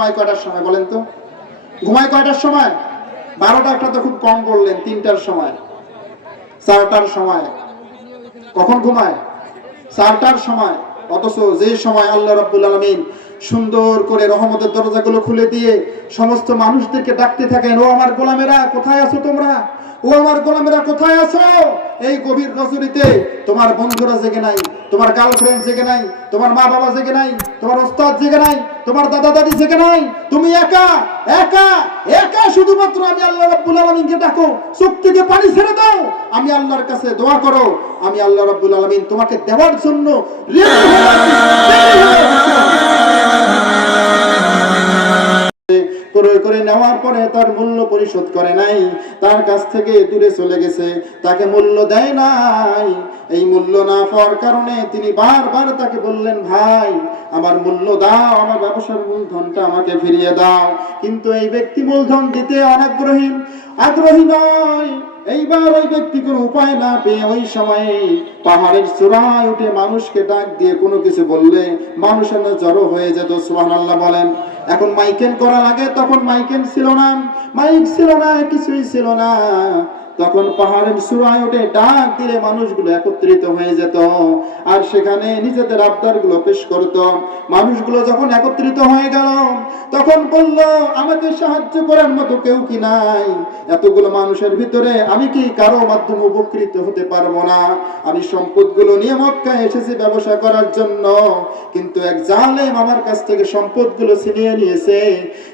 ঘুমায় কয়টার সময় বলেন তো? ঘুমায় কয়টার সময়? 12টা একটা তো খুব কম বললেন, 3টার সময়, 4টার সময়। কখন ঘুমায়? 4টার সময়। অথচ যে সময় আল্লাহ রাব্বুল আলামিন সুন্দর করে রহমতের দরজাগুলো খুলে দিয়ে সমস্ত মানুষদেরকে ডাকতে থাকেন, ও আমার গোলামেরা কোথায় আছো তোমরা, ও আমার গোলামেরা কোথায় আছো? এই গভীর রজনীতে তোমার বন্ধুরা জেগে নাই, তোমার গার্লফ্রেন্ড জেগে নাই, তোমার মা বাবা জেগে নাই, তোমার ওস্তাদ জেগে নাই, তোমার দাদা দাদি জেগে নাই, তুমি একা একা একা শুধুমাত্র আমি আল্লাহ রাব্বুল আলামিনকে ডাকো, চোখ থেকে পানি ছেড়ে দাও, আমি আল্লাহর কাছে দোয়া করো, আমি আল্লাহ রাব্বুল আলামিন তোমাকে দেওয়ার জন্য ক্রয় করে নেওয়ার পরে তার মূল্য পরিশোধ করে নাই, তার কাছ থেকে দূরে চলে গেছে, তাকে মূল্য দেয় নাই। এই মূল্য না পাওয়ার কারণে তিনি বারবার তাকে বললেন, ভাই আমার মূল্য দাও, আমার ব্যবসার মূলধনটা আমাকে ফিরিয়ে দাও। কিন্তু এই ব্যক্তি মূলধন দিতে আগ্রহী নয়। এইবার ওই ব্যক্তি কোনো উপায় না পেয়ে ওই সময়ে পাহাড়ের চূড়ায় উঠে মানুষকে ডাক দিয়ে কোনো কিছু বললে মানুষের না জড়ো হয়ে যেত। সুবহানাল্লাহ বলেন। এখন মাইকেল করা লাগে, তখন মাইকেল ছিল না, মাইক ছিল না, কিছুই ছিল না। তখন পাহাড়ের চূড়ায় উঠে ডাক দিলে মানুষগুলো একত্রিত হয়ে যেত আর সেখানে নিজেদের আবদারগুলো পেশ করত। মানুষগুলো যখন একত্রিত হয়ে গেল তখন বলল, আমাকে সাহায্য করার মতো কেউ কি নাই? এতগুলো মানুষের ভিতরে আমি কি কারো মাধ্যমে উপকৃত হতে পারবো না? আমি সম্পদগুলো নিয়ে মক্কায় এসেছি ব্যবসা করার জন্য, কিন্তু এক জালেম আমার কাছ থেকে সম্পদগুলো ছিনিয়ে নিয়েছে।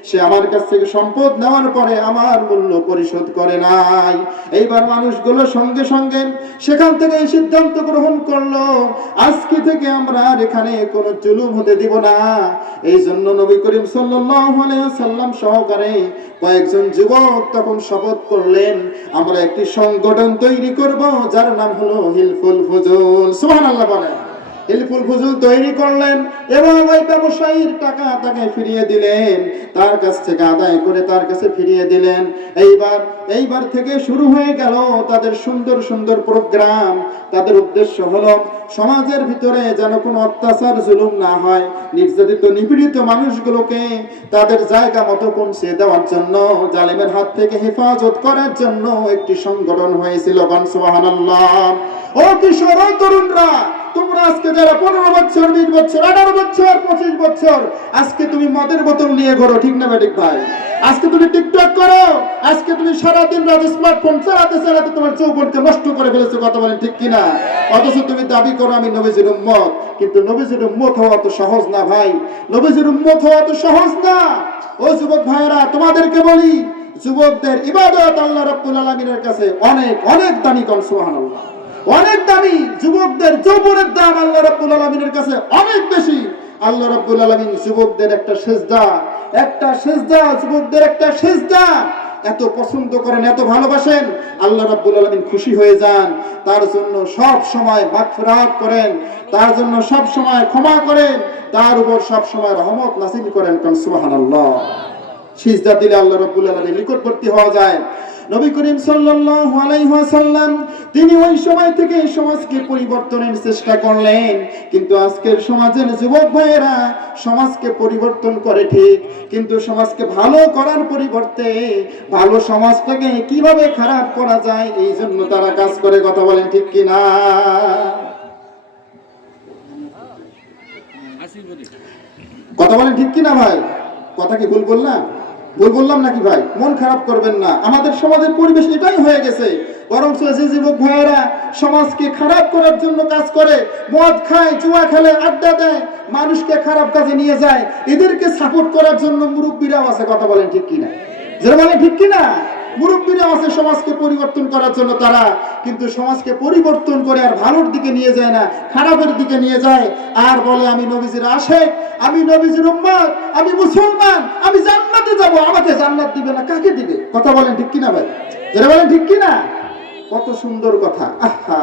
সে আমার কাছ থেকে সম্পদ নেওয়ার পরে আমার মূল্য পরিশোধ করে নাই। এইবার মানুষগুলো সঙ্গে সঙ্গে সেখান থেকে এই সিদ্ধান্ত গ্রহণ করলো, আজকে থেকে আমরা আর এখানে কোনো জুলুম হতে দিব না। এই জন্য নবী করিম সাল্লাল্লাহু আলাইহি ওয়াসাল্লাম সহকারে কয়েকজন যুবক তখন শপথ করলেন, আমরা একটি সংগঠন তৈরি করব যার নাম হলো হিলফুল ফুজুল। সুবহানাল্লাহ বলেন। হিলফুল ফুজুল তৈরি করলেন এবং ওই ব্যবসায়ীর টাকা তাকে ফিরিয়ে দিলেন, তার কাছ থেকে আদায় করে তার কাছে ফিরিয়ে দিলেন। এইবার থেকে শুরু হয়ে গেল তাদের সুন্দর সুন্দর প্রোগ্রাম। তাদের উদ্দেশ্য হলো সমাজের ভিতরে যেন কোনো অত্যাচার জুলুম না হয়, নির্যাতিত নিপীড়িত মানুষগুলোকে তাদের জায়গা মতো পৌঁছে দেওয়ার জন্য, জালেমের হাত থেকে হেফাজত করার জন্য একটি সংগঠন হয়েছিল। সুবহানাল্লাহ। ও কিশোর, ও তরুণরা, তোমরা আজকে যারা 15 বছর, 20 বছর, 18 বছর, 25 বছর, আজকে তুমি মদের বোতল নিয়ে ঘোরো, ঠিক না বেঠিক ভাই? আজকে তুমি টিকটক করো, আজকে তুমি সারাদিন রাত স্মার্টফোন চালাতে চালাতে তোমার যৌবনকে নষ্ট করে ফেলেছো, কথা বলেন ঠিক কিনা? অথচ তুমি দাবি করো আমি নবীজির উম্মত, কিন্তু নবীজির উম্মত হওয়া তো সহজ না ভাই, নবীজির উম্মত হওয়া তো সহজ না। ও যুবক ভাইরা, তোমাদেরকে বলি, যুবকদের ইবাদত আল্লাহ রাব্বুল আলামিনের কাছে অনেক অনেক দামি। কোন সুবহানাল্লাহ। অনেক দামি। যুবকদের যৌবনের দাম আল্লাহ রাব্বুল আলামিনের কাছে অনেক বেশি। আল্লাহ রাব্বুল আলামিন যুবকদের একটা সিজদা, যুবকদের একটা সিজদা এত পছন্দ করেন, এত ভালোবাসেন, আল্লাহ রাব্বুল আলামিন খুশি হয়ে যান, তার জন্য সব সময় মাগফিরাত করেন, তার জন্য সব সময় ক্ষমা করেন, তার উপর সব সময় রহমত নাযিল করেন। কোন সুবহানাল্লাহ। সিজদা দিলে আল্লাহ রাব্বুল আলামিনের নিকটবর্তী হওয়া যায়। নবী করিম সাল্লাল্লাহু আলাইহি ওয়াসাল্লাম তিনি ওই সময় থেকে সমাজকে পরিবর্তনের চেষ্টা করলেন, কিন্তু আজকের সমাজের যুবক ভাইয়েরা সমাজকে পরিবর্তন করে ঠিক, কিন্তু সমাজকে ভালো করার পরিবর্তে ভালো সমাজটাকে কিভাবে খারাপ করা যায় এই জন্য তারা কাজ করে। কথা বলেন ঠিক কিনা? কথা বলেন ঠিক কিনা ভাই? কথা কি ভুল বললাম? ভুল বললাম নাকি ভাই? মন খারাপ করবেন না, আমাদের সমাজের পরিবেশ এটাই হয়ে গেছে। বরং যে যুবক ভাইয়েরা সমাজকে খারাপ করার জন্য কাজ করে, মদ খায়, জুয়া খেলে, আড্ডা দেয়, মানুষকে খারাপ কাজে নিয়ে যায়, এদেরকে সাপোর্ট করার জন্য মুরব্বীরাও আছে। কথা বলেন ঠিক কিনা? যারা বলেন ঠিক কিনা? মুরব্বীরাও আছে সমাজকে পরিবর্তন করার জন্য, তারা কিন্তু সমাজকে পরিবর্তন করে আর ভালোর দিকে নিয়ে যায় না, খারাপের দিকে নিয়ে যায়, আর বলে আমি নবীজির আশিক, আমি নবীজির উম্মত, আমি মুসলমান, আমি জান্নাতে যাব, আমাকে জান্নাত দিবে না, কাকে দিবে? কথা বলেন ঠিক কিনা ভাই? যারা বলেন ঠিক কিনা? কত সুন্দর কথা। আহা,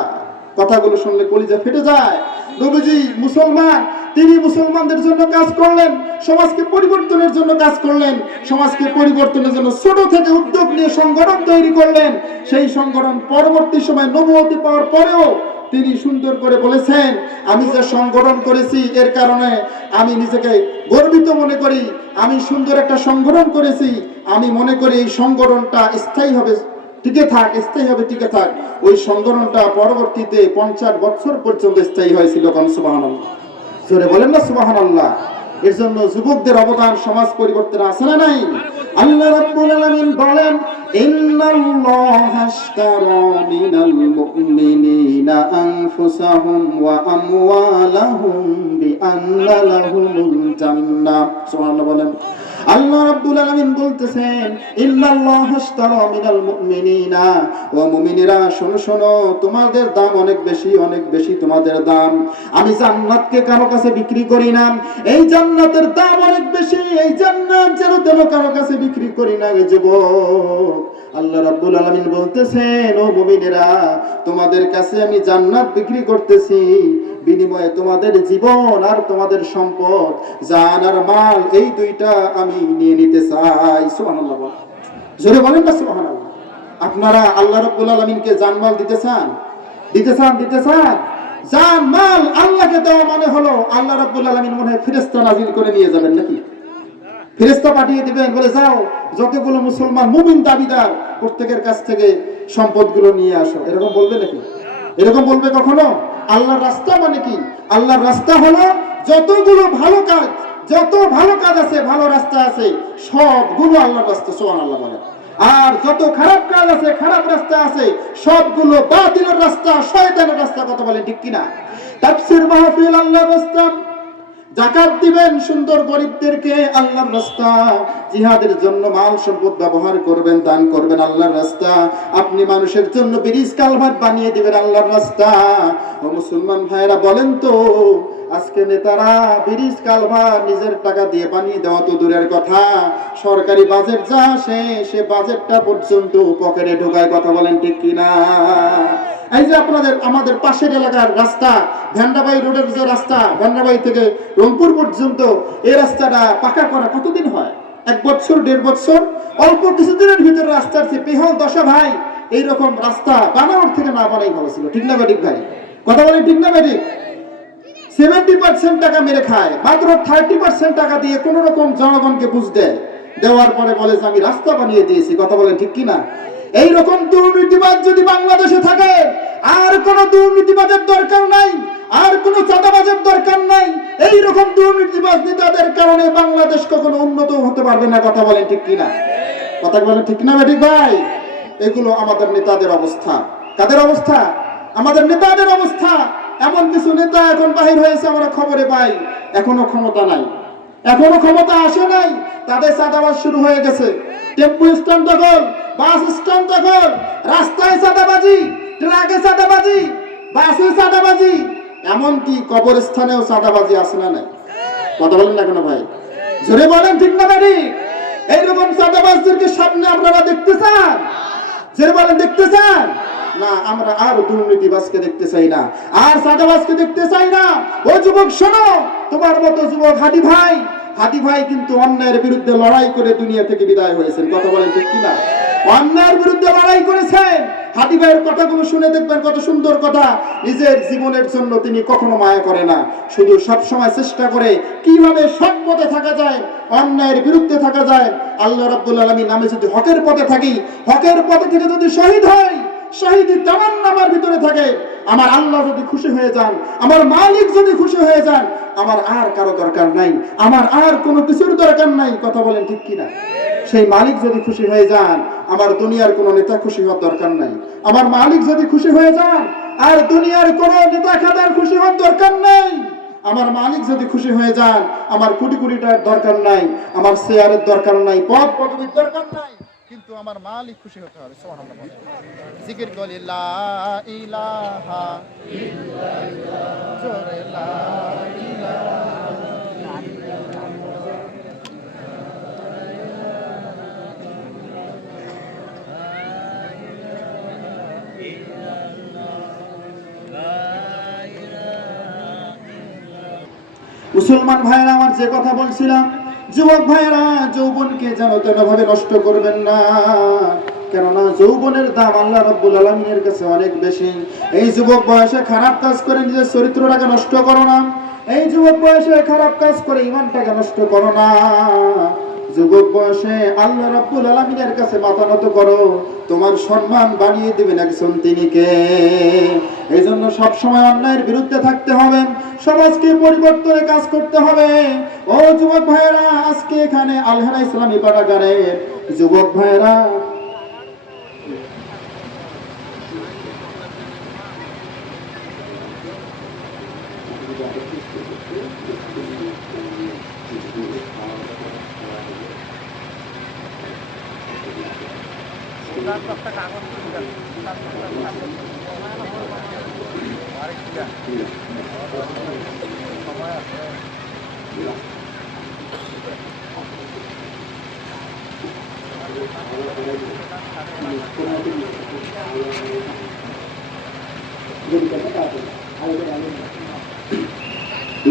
কথাগুলো শুনলে কলিজা ফেটে যায়। নবীজি মুসলমান, তিনি মুসলমানদের জন্য কাজ করলেন, সমাজকে পরিবর্তনের জন্য কাজ করলেন, সমাজকে পরিবর্তনের জন্য ছোট থেকে উদ্যোগ নিয়ে সংগঠন তৈরি করলেন। সেই সংগঠন পরবর্তী সময় নবুয়ত পাওয়ার পরেও তিনি সুন্দর করে বলেছেন, আমি যে সংগঠন করেছি এর কারণে আমি নিজেকে গর্বিত মনে করি, আমি সুন্দর একটা সংগঠন করেছি, আমি মনে করি এই সংগঠনটা স্থায়ী হবে, টিকে থাক, স্থায়ী হবে, টিকে থাক। ওই সংগঠনটা পরবর্তীতে 50 বছর পর্যন্ত স্থায়ী হয়েছিল। সুবহানাল্লাহ, জোরে বলেন না সুবহানাল্লাহ। এর জন্য যুবকদের অবদান সমাজ পরিবর্তনে আছে না নাই? আল্লাহ রাব্বুল আলামিন বলেন, ইন্নাল্লাহা আশতারা মিনাল মুমিনিনা আনফুসাহুম ওয়া আমওয়ালাহুম বিআন্না লাহুমুল জান্নাহ। সুবহানাল্লাহ বলেন। আল্লাহ রাব্বুল আলামিন বলতেছেন, ইন্নাল্লাহা আশতারা মিনাল মুমিনিনা, ও মুমিনেরা শোনো শোনো, তোমাদের দাম অনেক বেশি, অনেক বেশি তোমাদের দাম। আমি জান্নাতকে কারো কাছে বিক্রি করি না, এই জান্নাতের দাম অনেক বেশি, এই জান্নাত যেন তেন কারো কাছে বিক্রি করি না। এই যুবক, আল্লাহ রাব্বুল আলামিন বলতেছেন, ও মুমিনেরা, তোমাদের কাছে আমি জান্নাত বিক্রি করতেছি, বিনিময়ে তোমাদের জীবন আর তোমাদের সম্পদ, জান আর মাল, এই দুইটা আমি নিয়ে নিতে চাই। সুবহানাল্লাহ, জোরে বলেন না সুবহানাল্লাহ। আপনারা আল্লাহ রাব্বুল আলামিনকে জানমাল দিতে চান? দিতে চান? দিতে চান? জান মাল আল্লাহকে দেওয়া মানে হলো আল্লাহ রাব্বুল আলামিন মনে হয় ফেরেশতা নাজিল করে নিয়ে যাবেন নাকি? ফেরেশতা পাঠিয়ে দিবেন, বলে যাও যতগুলো মুসলমান মুমিন দাবিদার প্রত্যেকের কাছ থেকে সম্পদগুলো নিয়ে আসো, এরকম বলবে নাকি? এরকম বলবে কখনো? আল্লাহর রাস্তা মানে কি? আল্লাহর রাস্তা হলো যতগুলো ভালো কাজ, যত ভালো কাজ আছে, ভালো রাস্তা আছে, সবগুলো আল্লাহর রাস্তা। সুবহানাল্লাহ বলেন। আর যত খারাপ কাজ আছে, খারাপ রাস্তা আছে, সবগুলো বাতিলের রাস্তা, শয়তানের রাস্তা। কথা বলেন ঠিক কিনা? তাফসীর মাহফিল আল্লাহর রাস্তা, যাকাত দিবেন সুন্দর গরিবদেরকে, আল্লাহর রাস্তা। জিহাদের জন্য মাল সম্পদ ব্যবহার করবেন, দান করবেন, আল্লাহর রাস্তা। আপনি মানুষের জন্য ব্রিজ কালভার্ট বানিয়ে দিবেন, আল্লাহর রাস্তা। ও মুসলমান ভাইরা বলেন তো, আজকে নেতারা ব্রিজ কালভার্ট নিজের টাকা দিয়ে বানিয়ে দেওয়া তো দূরের কথা, সরকারি বাজেট যা আসে সে বাজেটটা পর্যন্ত পকেটে ঢোকায়। কথা বলেন ঠিক কিনা? এই যে আপনাদের আমাদের পাশের এলাকার রাস্তা, ভ্যান্ডাবাই রোডের যে রাস্তা, ভ্যান্ডাবাই থেকে রংপুর পর্যন্ত, এই রাস্তাটা পাকা করা কতদিন হয়? 1 বছর 1.5 বছর। অল্প কিছুদিনের ভিতরে রাস্তার যে পেহল দশা ভাই, এইরকম রাস্তা বানানোর থেকে না বানাই ভালো ছিল। ঠিক না ঠিক ভাই? কথা বলেন ঠিক না ঠিক? 70% টাকা মেরে খায়, মাত্র 30% টাকা দিয়ে কোন রকম জনগণকে বুঝ দেয়, দেওয়ার পরে বলে যে আমি রাস্তা বানিয়ে দিয়েছি। কথা বলেন ঠিক কিনা? এইরকম দুর্নীতিবাদ যদি বাংলাদেশে থাকে, আর কোন দুর্নীতিবাদের দরকার নাই, আর কোন চাঁদাবাজের দরকার নাই। এইরকম দুর্নীতিবাদ নেতাদের কারণে বাংলাদেশ কখনো উন্নত হতে পারবে না। কথা বলেন ঠিক কিনা? কথা বলেন ঠিক না ঠিক ভাই? এগুলো আমাদের নেতাদের অবস্থা। কাদের অবস্থা? আমাদের নেতাদের অবস্থা। এমন কিছু নেতা এখন বাহির হয়েছে, আমরা খবরে পাই, এখনো ক্ষমতা নাই, এখনো ক্ষমতা আসে নাই, তাদের চাঁদাবাজ শুরু হয়ে গেছে। টেম্পু স্ট্যান্ড দখল, বাস স্ট্যান্ড দখল, রাস্তায় চাঁদাবাজি, ট্রাকে চাঁদাবাজি, বাসে চাঁদাবাজি, এমনকি কবরস্থানেও চাঁদাবাজি আছে না নাই? কথা বলেন না কেন ভাই? জোরে বলেন ঠিক না ভাই? এইরকম চাঁদাবাজদেরকে সামনে আপনারা দেখতে চান? জোরে বলেন দেখতে চান? না, আমরা আর দুর্নীতিবাজকে দেখতে চাই না, আর চাঁদাবাজকে দেখতে চাই না। ও যুবক শোনো, তোমার মতো যুবক হাদি ভাই কিন্তু অন্যায়ের বিরুদ্ধে লড়াই করে দুনিয়া থেকে বিদায় হয়েছেন। কথা বলেন ঠিক কিনা? অন্যায়ের বিরুদ্ধে লড়াই করেছেন। হাদি ভাইয়ের কথাগুলো শুনে দেখবেন কত সুন্দর কথা। নিজের জীবনের জন্য তিনি কখনো মায়া করে না, শুধু সব সময় চেষ্টা করে কিভাবে সৎ পথে থাকা যায়, অন্যায়ের বিরুদ্ধে থাকা যায়। আল্লাহ রাব্বুল আলামিন নামে যদি হকের পথে থাকি, হকের পথে থেকে যদি শহীদ হই, শহীদি তামান্না আমার ভিতরে থাকে, আমার আল্লাহ যদি খুশি হয়ে যান, আমার মালিক যদি খুশি হয়ে যান, আমার আর কারো দরকার নাই, আমার আর কোনো কিছুর দরকার নাই। কথা বলেন ঠিক কিনা? সেই মালিক যদি খুশি হয়ে যান, আমার দুনিয়ার কোনো নেতা খুশি হওয়ার দরকার নাই। আমার মালিক যদি খুশি হয়ে যান, আর দুনিয়ার কোনো নেতা খাদার খুশি হওয়ার দরকার নাই। আমার মালিক যদি খুশি হয়ে যান, আমার কোটি কোটি টাকার দরকার নাই, আমার শেয়ারের দরকার নাই, পদ পদবীর দরকার নাই, কিন্তু আমার মালিক খুশি হতে হবে। সুবহানাল্লাহ। জিকির করি লা ইলাহা ইল্লাল্লাহ, জোরে লা ইলাহা মুসলমান ভাইয়েরা, আমার যে কথা বলছিলাম, যুবক ভাইয়েরা, যৌবনকে যেন তেন ভাবে নষ্ট করবেন না, কেননা যৌবনের দাম আল্লাহ রাব্বুল আলামিনের কাছে অনেক বেশি। এই যুবক বয়সে খারাপ কাজ করে নিজের চরিত্রটাকে নষ্ট করো না। এই যুবক বয়সে খারাপ কাজ করে ইমানটাকে নষ্ট করো না। যুবক বয়সে আল্লাহ রাব্বুল আলামিনের কাছে মাথা নত করো, তোমার সম্মান বাড়িয়ে দিবেন একজন তিনি কে। এই জন্য সবসময় অন্যায়ের বিরুদ্ধে থাকতে হবে, সমাজকে পরিবর্তনের কাজ করতে হবে। ও যুবক ভাইয়েরা, আজকে এখানে আলহারা ইসলামী পাঠাগারে যুবক ভাইয়েরা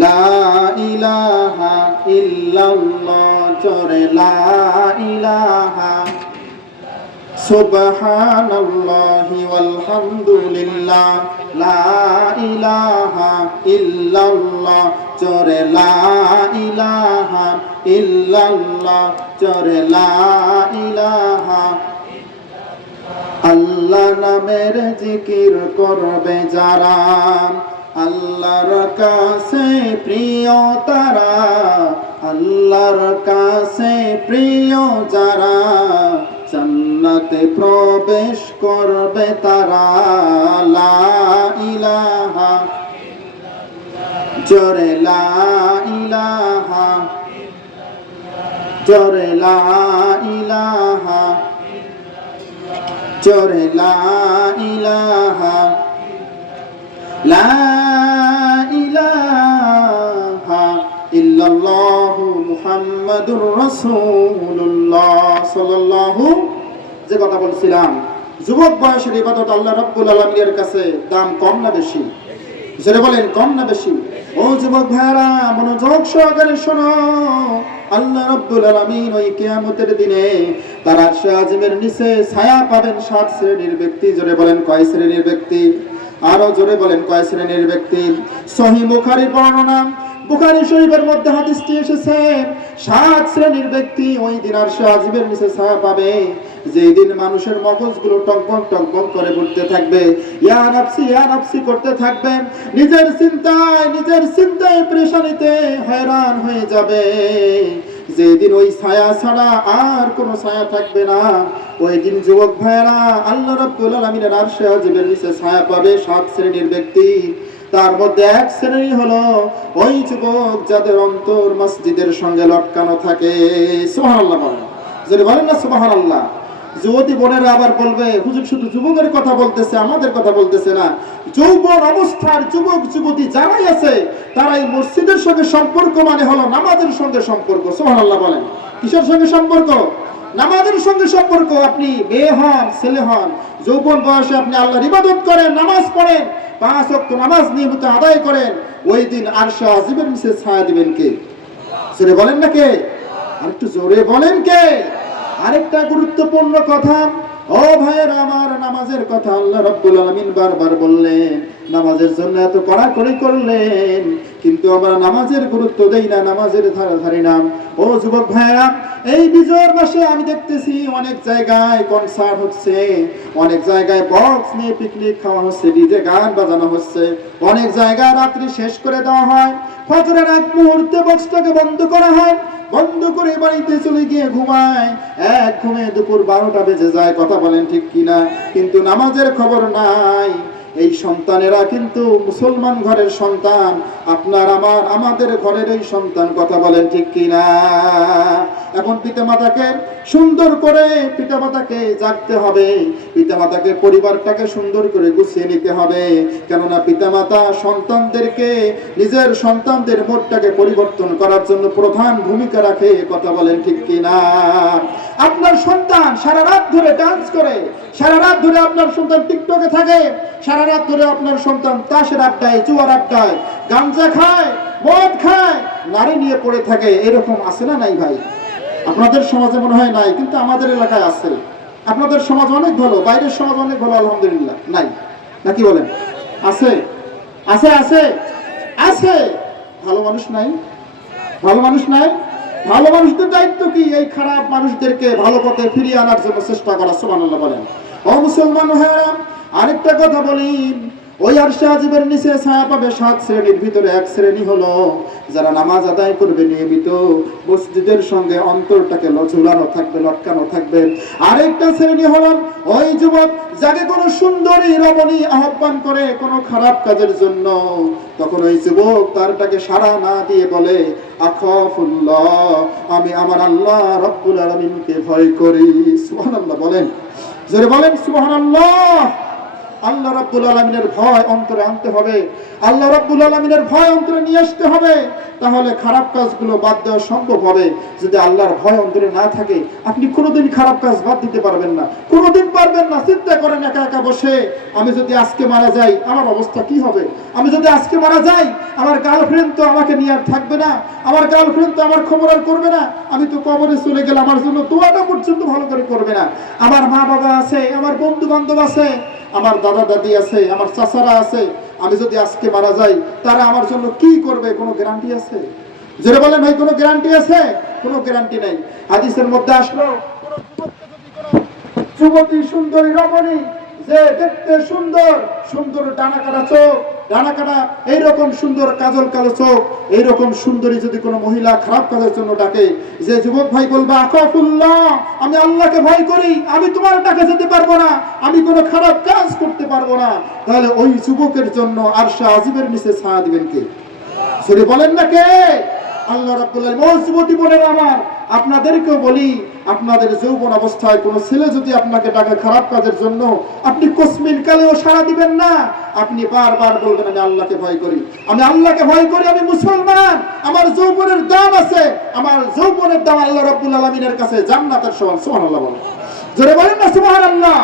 লা ইলাহা ইল্লাল্লাহ, জোরে লা ইলাহা, সুবহানাল্লাহি ওয়ালহামদুলিল্লাহ, লা ইলাহা ইল্লাল্লাহ, জোরে লা ইলাহা ইল্লাল্লাহ, জোরে লা ইলাহা। আল্লাহ নামের জিকির করবে যারা, আল্লাহর কাছে প্রিয় তারা, আল্লাহর কাছে প্রিয় যারা, জান্নাতে প্রবেশ করবে তারা। লা ইলাহা, জোরে লা ইলাহা, জোরে লা ইলাহা, জোরে লা ইলাহা, লা ইলাহা ইল্লাল্লাহু মুহাম্মাদুর রাসূলুল্লাহ সাল্লাল্লাহু। যে কথা বলছিলাম, যুবক বয়সের ইবাদত আল্লাহ রাব্বুল আলামিনের কাছে দাম কম না বেশি? যারা বলেন কম না বেশি? ও যুবক ভাইরা, মনোযোগ সহকারে শোনো। আল্লাহ রাব্বুল আলামিন ওই কিয়ামতের দিনে তার আরশে আজিমের নিচে ছায়া পাবেন 7 শ্রেণীর ব্যক্তি। জোরে বলেন কয় শ্রেণীর ব্যক্তি? আরো জোরে বলেন কয় শ্রেণীর ব্যক্তি? সহিহ বুখারীর বর্ণনা, বুখারী শরীফের মধ্যে হাদিসটি এসেছে, 7 শ্রেণীর ব্যক্তি ওই দিন আরশে আজিমের নিচে ছায়া পাবে। যেই দিন মানুষের মগজগুলো টকবক টকবক করে ঘুরতে থাকবে, ইয়া নাফসি করতে থাকবে, নিজের চিন্তায় পেরেশানিতে হয়রান হয়ে যাবে। যেদিন ওই ছায়া ছাড়া আর কোনো ছায়া থাকবে না, ওই দিন যুবক ভাইরা আল্লাহ রাব্বুল আলামিনের আরশে আজিমের নিচে ছায়া পাবে 7 শ্রেণীর ব্যক্তি। তার মধ্যে এক শ্রেণী হলো ওই যুবক যাদের অন্তর মসজিদের সঙ্গে লটকানো থাকে। সুবহানাল্লাহ বলেন, যদি বলেন না সুবহানাল্লাহ। যুবতী বোনেরা আবার বলবে, হুজুর শুধু যুবকের কথা বলতেছে, আমাদের কথা বলতেছে না। যৌবন অবস্থার যুবক যুবতী যারাই আছে, তারাই মসজিদের সঙ্গে সম্পর্ক মানে হলো নামাজের সঙ্গে সম্পর্ক। সুবহানাল্লাহ বলেন। কিসের সঙ্গে সম্পর্ক? নামাজের সঙ্গে সম্পর্ক। আপনি মেয়ে হন, ছেলে হন, যৌবন বয়সে আপনি আল্লাহর ইবাদত করেন, নামাজ পড়েন, 5 ওয়াক্ত নামাজ নিয়মিত আদায় করেন, ওই দিন আরশে আজিমের নিচে ছায়া দিবেন কে? জোরে বলেন না কে? আরেকটু জোরে বলেন কে? আরেকটা গুরুত্বপূর্ণ কথা, ও ভাইয়েরা আমার, নামাজের কথা আল্লাহ রাব্বুল আলামিন বারবার বললেন, নামাজের জন্য এত কড়াকড়ি করলেন, কিন্তু আমরা নামাজের গুরুত্ব দেই না, নামাজের ধারি না। ও যুবক ভাইয়েরা, এই বিজয়ের মাসে আমি দেখতেছি অনেক জায়গায় কনসার্ট হচ্ছে, অনেক জায়গায় বক্স নিয়ে পিকনিক খাওয়া হচ্ছে, ডিজে গান বাজানো হচ্ছে, অনেক জায়গায় রাত্রি শেষ করে দেওয়া হয়, ফজরের আগ মুহূর্তে বক্সটাকে বন্ধ করা হয়, বন্ধ করে বাড়িতে চলে গিয়ে ঘুমায়, এক ঘুমে দুপুর 12টা বেজে যায়। কথা বলেন ঠিক কিনা? কিন্তু নামাজের খবর নাই। এই সন্তানেরা কিন্তু মুসলমান ঘরের সন্তান, আপনার আমাদের ঘরের এই সন্তান। কথা বলেন ঠিক কিনা? এখন পিতামাতাকে সুন্দর করে পিতামাতাকে জাগতে হবে, পিতামাতাকে পরিবারটাকে সুন্দর করে গুছিয়ে নিতে হবে। কেননা পিতামাতা সন্তানদেরকে, নিজের সন্তানদের মোড়টাকে পরিবর্তন করার জন্য প্রধান ভূমিকা রাখে। কথা বলেন ঠিক কিনা? আপনার সন্তান সারা রাত ধরে ডান্স করে, সারা রাত ধরে আপনার সন্তান টিকটকে থাকে, সারা রাত ধরে আপনার সন্তান তাসের আড্ডায়, জুয়ার আড্ডায়, গাঞ্জা খায়, মদ খায়, নারী নিয়ে পড়ে থাকে, এরকম আছে না নাই ভাই? আপনাদের সমাজে মনে হয় নাই, কিন্তু আমাদের এলাকায় আছে। আপনাদের সমাজ অনেক ভালো, বাইরের সমাজ অনেক ভালো, আলহামদুলিল্লাহ। নাই নাকি বলেন? আছে আছে আছে আছে। ভালো মানুষ নাই? ভালো মানুষ নাই? ভালো মানুষদের দায়িত্ব কি? এই খারাপ মানুষদেরকে ভালো পথে ফিরিয়ে আনার জন্য চেষ্টা করা। সুবহানাল্লাহ বলেন। ও মুসলমান ভাইরা, আরেকটা কথা বলি, ওই আরশে আজিমের নিচে ছায়া পাবে 7 শ্রেণীর ভিতরে এক শ্রেণী হলো যারা নামাজ আদায় করবে নিয়মিত, মসজিদের সঙ্গে অন্তরটাকে ঝুলানো থাকবে, লটকানো থাকবে। আরেকটা শ্রেণী হলো ওই যুবক যাকে কোনো সুন্দরী রমণী আহ্বান করে কোনো খারাপ কাজের জন্য, তখন ওই যুবক তারটাকে সাড়া না দিয়ে বলে আখাফুল্লাহ, আমি আমার আল্লাহ রাব্বুল আলামিনকে ভয় করি। সুবহানাল্লাহ বলেন, জোরে বলেন সুবহানাল্লাহ। আল্লাহ রাব্বুল আলামিনের ভয় অন্তরে আনতে হবে, আল্লাহ রাব্বুল আলামিনের ভয় অন্তরে নিয়ে আসতে হবে, তাহলে খারাপ কাজগুলো বাদ দেওয়া সম্ভব হবে। যদি আল্লাহর ভয় অন্তরে না থাকে, আপনি কোনোদিন খারাপ কাজ বাদ দিতে পারবেন না, কোনোদিন পারবেন না। চিন্তা করেন একা একা বসে, আমি যদি আজকে মারা যাই আমার অবস্থা কি হবে? আমি যদি আজকে মারা যাই, আমার গার্লফ্রেন্ড তো আমাকে নিয়ে আর থাকবে না, আমার গার্লফ্রেন্ড তো আমার খবর আর করবে না, আমি তো কবরে চলে গেলে আমার জন্য দোয়াটা পর্যন্ত ভালো করে করবে না। আমার মা বাবা আছে, আমার বন্ধু বান্ধব আছে, আমার দাদা দাদি আছে, আমার চাচারা আছে, আমি যদি আজকে মারা যাই তারা আমার জন্য কি করবে? কোনো গ্যারান্টি আছে? যারা বলেন ভাই কোনো গ্যারান্টি আছে? কোনো গ্যারান্টি নাই। হাদিসের মধ্যে আসলো কোন যুবতী সুন্দরী রমণী যে দেখতে সুন্দর, সুন্দর ডানা কাটা চোখ, ডানা কাটা এইরকম সুন্দর কাজল কালো চোখ, এইরকম সুন্দরী যদি কোনো মহিলা খারাপ কাজের জন্য ডাকে, যে যুবক ভাই বলবে আখাফুল্লাহ, আমি আল্লাহকে ভয় করি, আমি তোমার ডাকে যেতে পারবো না, আমি কোনো খারাপ কাজ করতে পারবো না, তাহলে ওই যুবকের জন্য আরশে আজিমের নিচে ছায়া দিবেন কে? সরি বলেন না কে? আল্লাহ রাব্বুল আলামিন। ও যুবতী বোনেরা আমার, আপনাদেরকেও বলি, আপনাদের যৌবন অবস্থায় কোনো ছেলে যদি আপনাকে ডাকে খারাপ কাজের জন্য, আপনি কসমিন কালেও সাড়া দিবেন না, আপনি বারবার বলবেন আমি আল্লাহকে ভয় করি, আমি আল্লাহকে ভয় করি, আমি মুসলমান, আমার যৌবনের দাম আছে, আমার যৌবনের দাম আল্লাহ রাব্বুল আলামিনের কাছে জান্নাতের সমান। সুবহানাল্লাহ বলেন, জোরে বলেন না সুবহানাল্লাহ।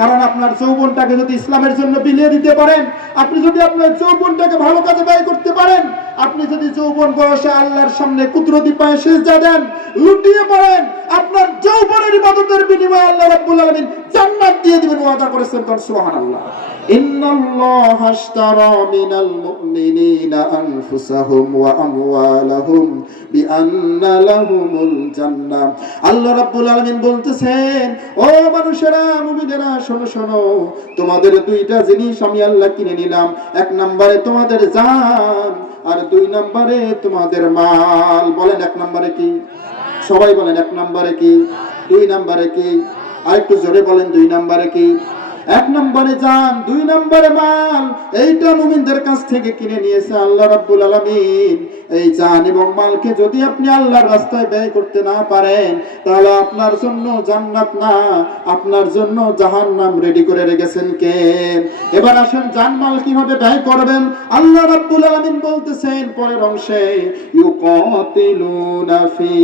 কারণ আপনার যৌবনটাকে যদি ইসলামের জন্য বিলিয়ে দিতে পারেন, আপনি যদি আপনার যৌবনটাকে ভালো কাজে ব্যয় করতে পারেন, আপনি যদি যৌবন বয়সে আল্লাহর সামনে কুদরতি পায়ে সিজদা দেন, লুটিয়ে পড়েন, আপনার যৌবনের ইবাদতের বিনিময়ে আল্লাহ রাব্বুল আলামিন জান্নাত দিয়ে দিবেন, ওয়াদা করেছেন। সুবহানাল্লাহ। ইন্নাল্লাহা আশতারা মিনাল মুমিনিনা আনফুসাহুম ওয়া আমওয়ালাহুম বিআন্না লাহুমুল জান্নাহ। আল্লাহ রাব্বুল আলামিন বলতেছেন, ও মানুষেরা, মুমিনেরা, শোনো শোনো, তোমাদের দুইটা জিনিস আমি আল্লাহ কিনে নিলাম। এক নম্বরে তোমাদের জান, আর 2 নম্বরে তোমাদের মাল। বলেন এক নম্বরে কি? সবাই বলেন এক নম্বরে কি? 2 নম্বরে কি? আরেকটু জোরে বলেন 2 নম্বরে কি? 1 নম্বরে জান, 2 নম্বরে মাল। এইটা মুমিনদের কাছ থেকে কিনে নিয়েছে আল্লাহ রাব্বুল আলামিন। এই জান এবং মালকে যদি আপনি আল্লাহর রাস্তায় ব্যয় করতে না পারেন, তাহলে আপনার জন্য জান্নাত না, আপনার জন্য জাহান্নাম রেডি করে রেখেছেন কে? এবার আসেন জান মাল কিভাবে ব্যয় করবেন। আল্লাহ রাব্বুল আলামিন বলতেছেন পরের অংশে, ইউকাতিলুনা ফি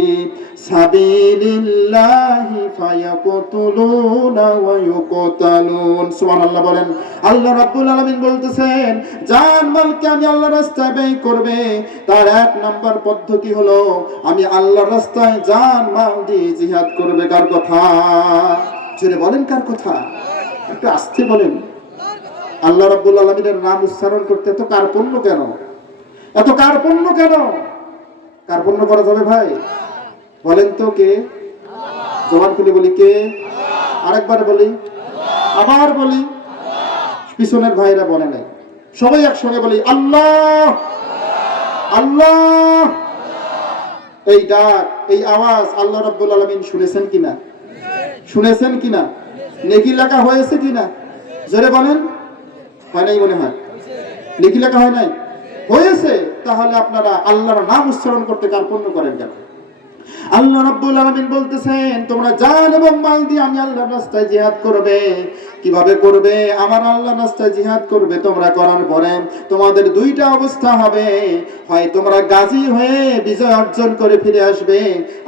সাবিলিল্লাহি ফায়াকতুলুনা ওয়া ইউকতালুন। সুবহানাল্লাহ বলেন। আল্লাহ রাব্বুল আলামিন বলতেছেন, জান মালকে আমি আল্লাহর রাস্তায় ব্যয় করবে, তার 1 নাম্বার পদ্ধতি হলো আমি আল্লাহর রাস্তায় জান মাল দিয়ে জিহাদ করবে। কার কথা? জোরে বলেন কার কথা? একটু আস্তে বলেন। আল্লাহ রাব্বুল আলামিনের নাম উচ্চারণ করতে এত কার্পণ্য কেন? এত কার্পণ্য কেন? কার্পণ্য করা যাবে ভাই? বলেন তো কে? জবান খুলে বলি কে? আরেকবার বলি, আবার বলি, পিছনের ভাইরা বলে নাই, সবাই একসঙ্গে বলি আল্লাহ আল্লাহ। এই ডাক, এই আওয়াজ আল্লাহ রাব্বুল আলামিন শুনেছেন কিনা? শুনেছেন কিনা? নেকি লেখা হয়েছে কিনা? জোরে বলেন। হয় নাই মনে হয়? নেকি লেখা হয় নাই? হয়েছে। তাহলে আপনারা আল্লাহর নাম উচ্চারণ করতে কার্পণ্য করেন কেন? আল্লাহ রাব্বুল আলামিন বলতেছেন, তোমরা জান এবং মাল দিয়ে আমি আল্লাহর রাস্তায় জিহাদ করবে। কিভাবে করবে? আমার আল্লাহর রাস্তায় জিহাদ করবে। তোমরা করার পরে তোমাদের 2টা অবস্থা হবে, হয় তোমরা গাজী হয়ে বিজয় অর্জন করে ফিরে আসবে,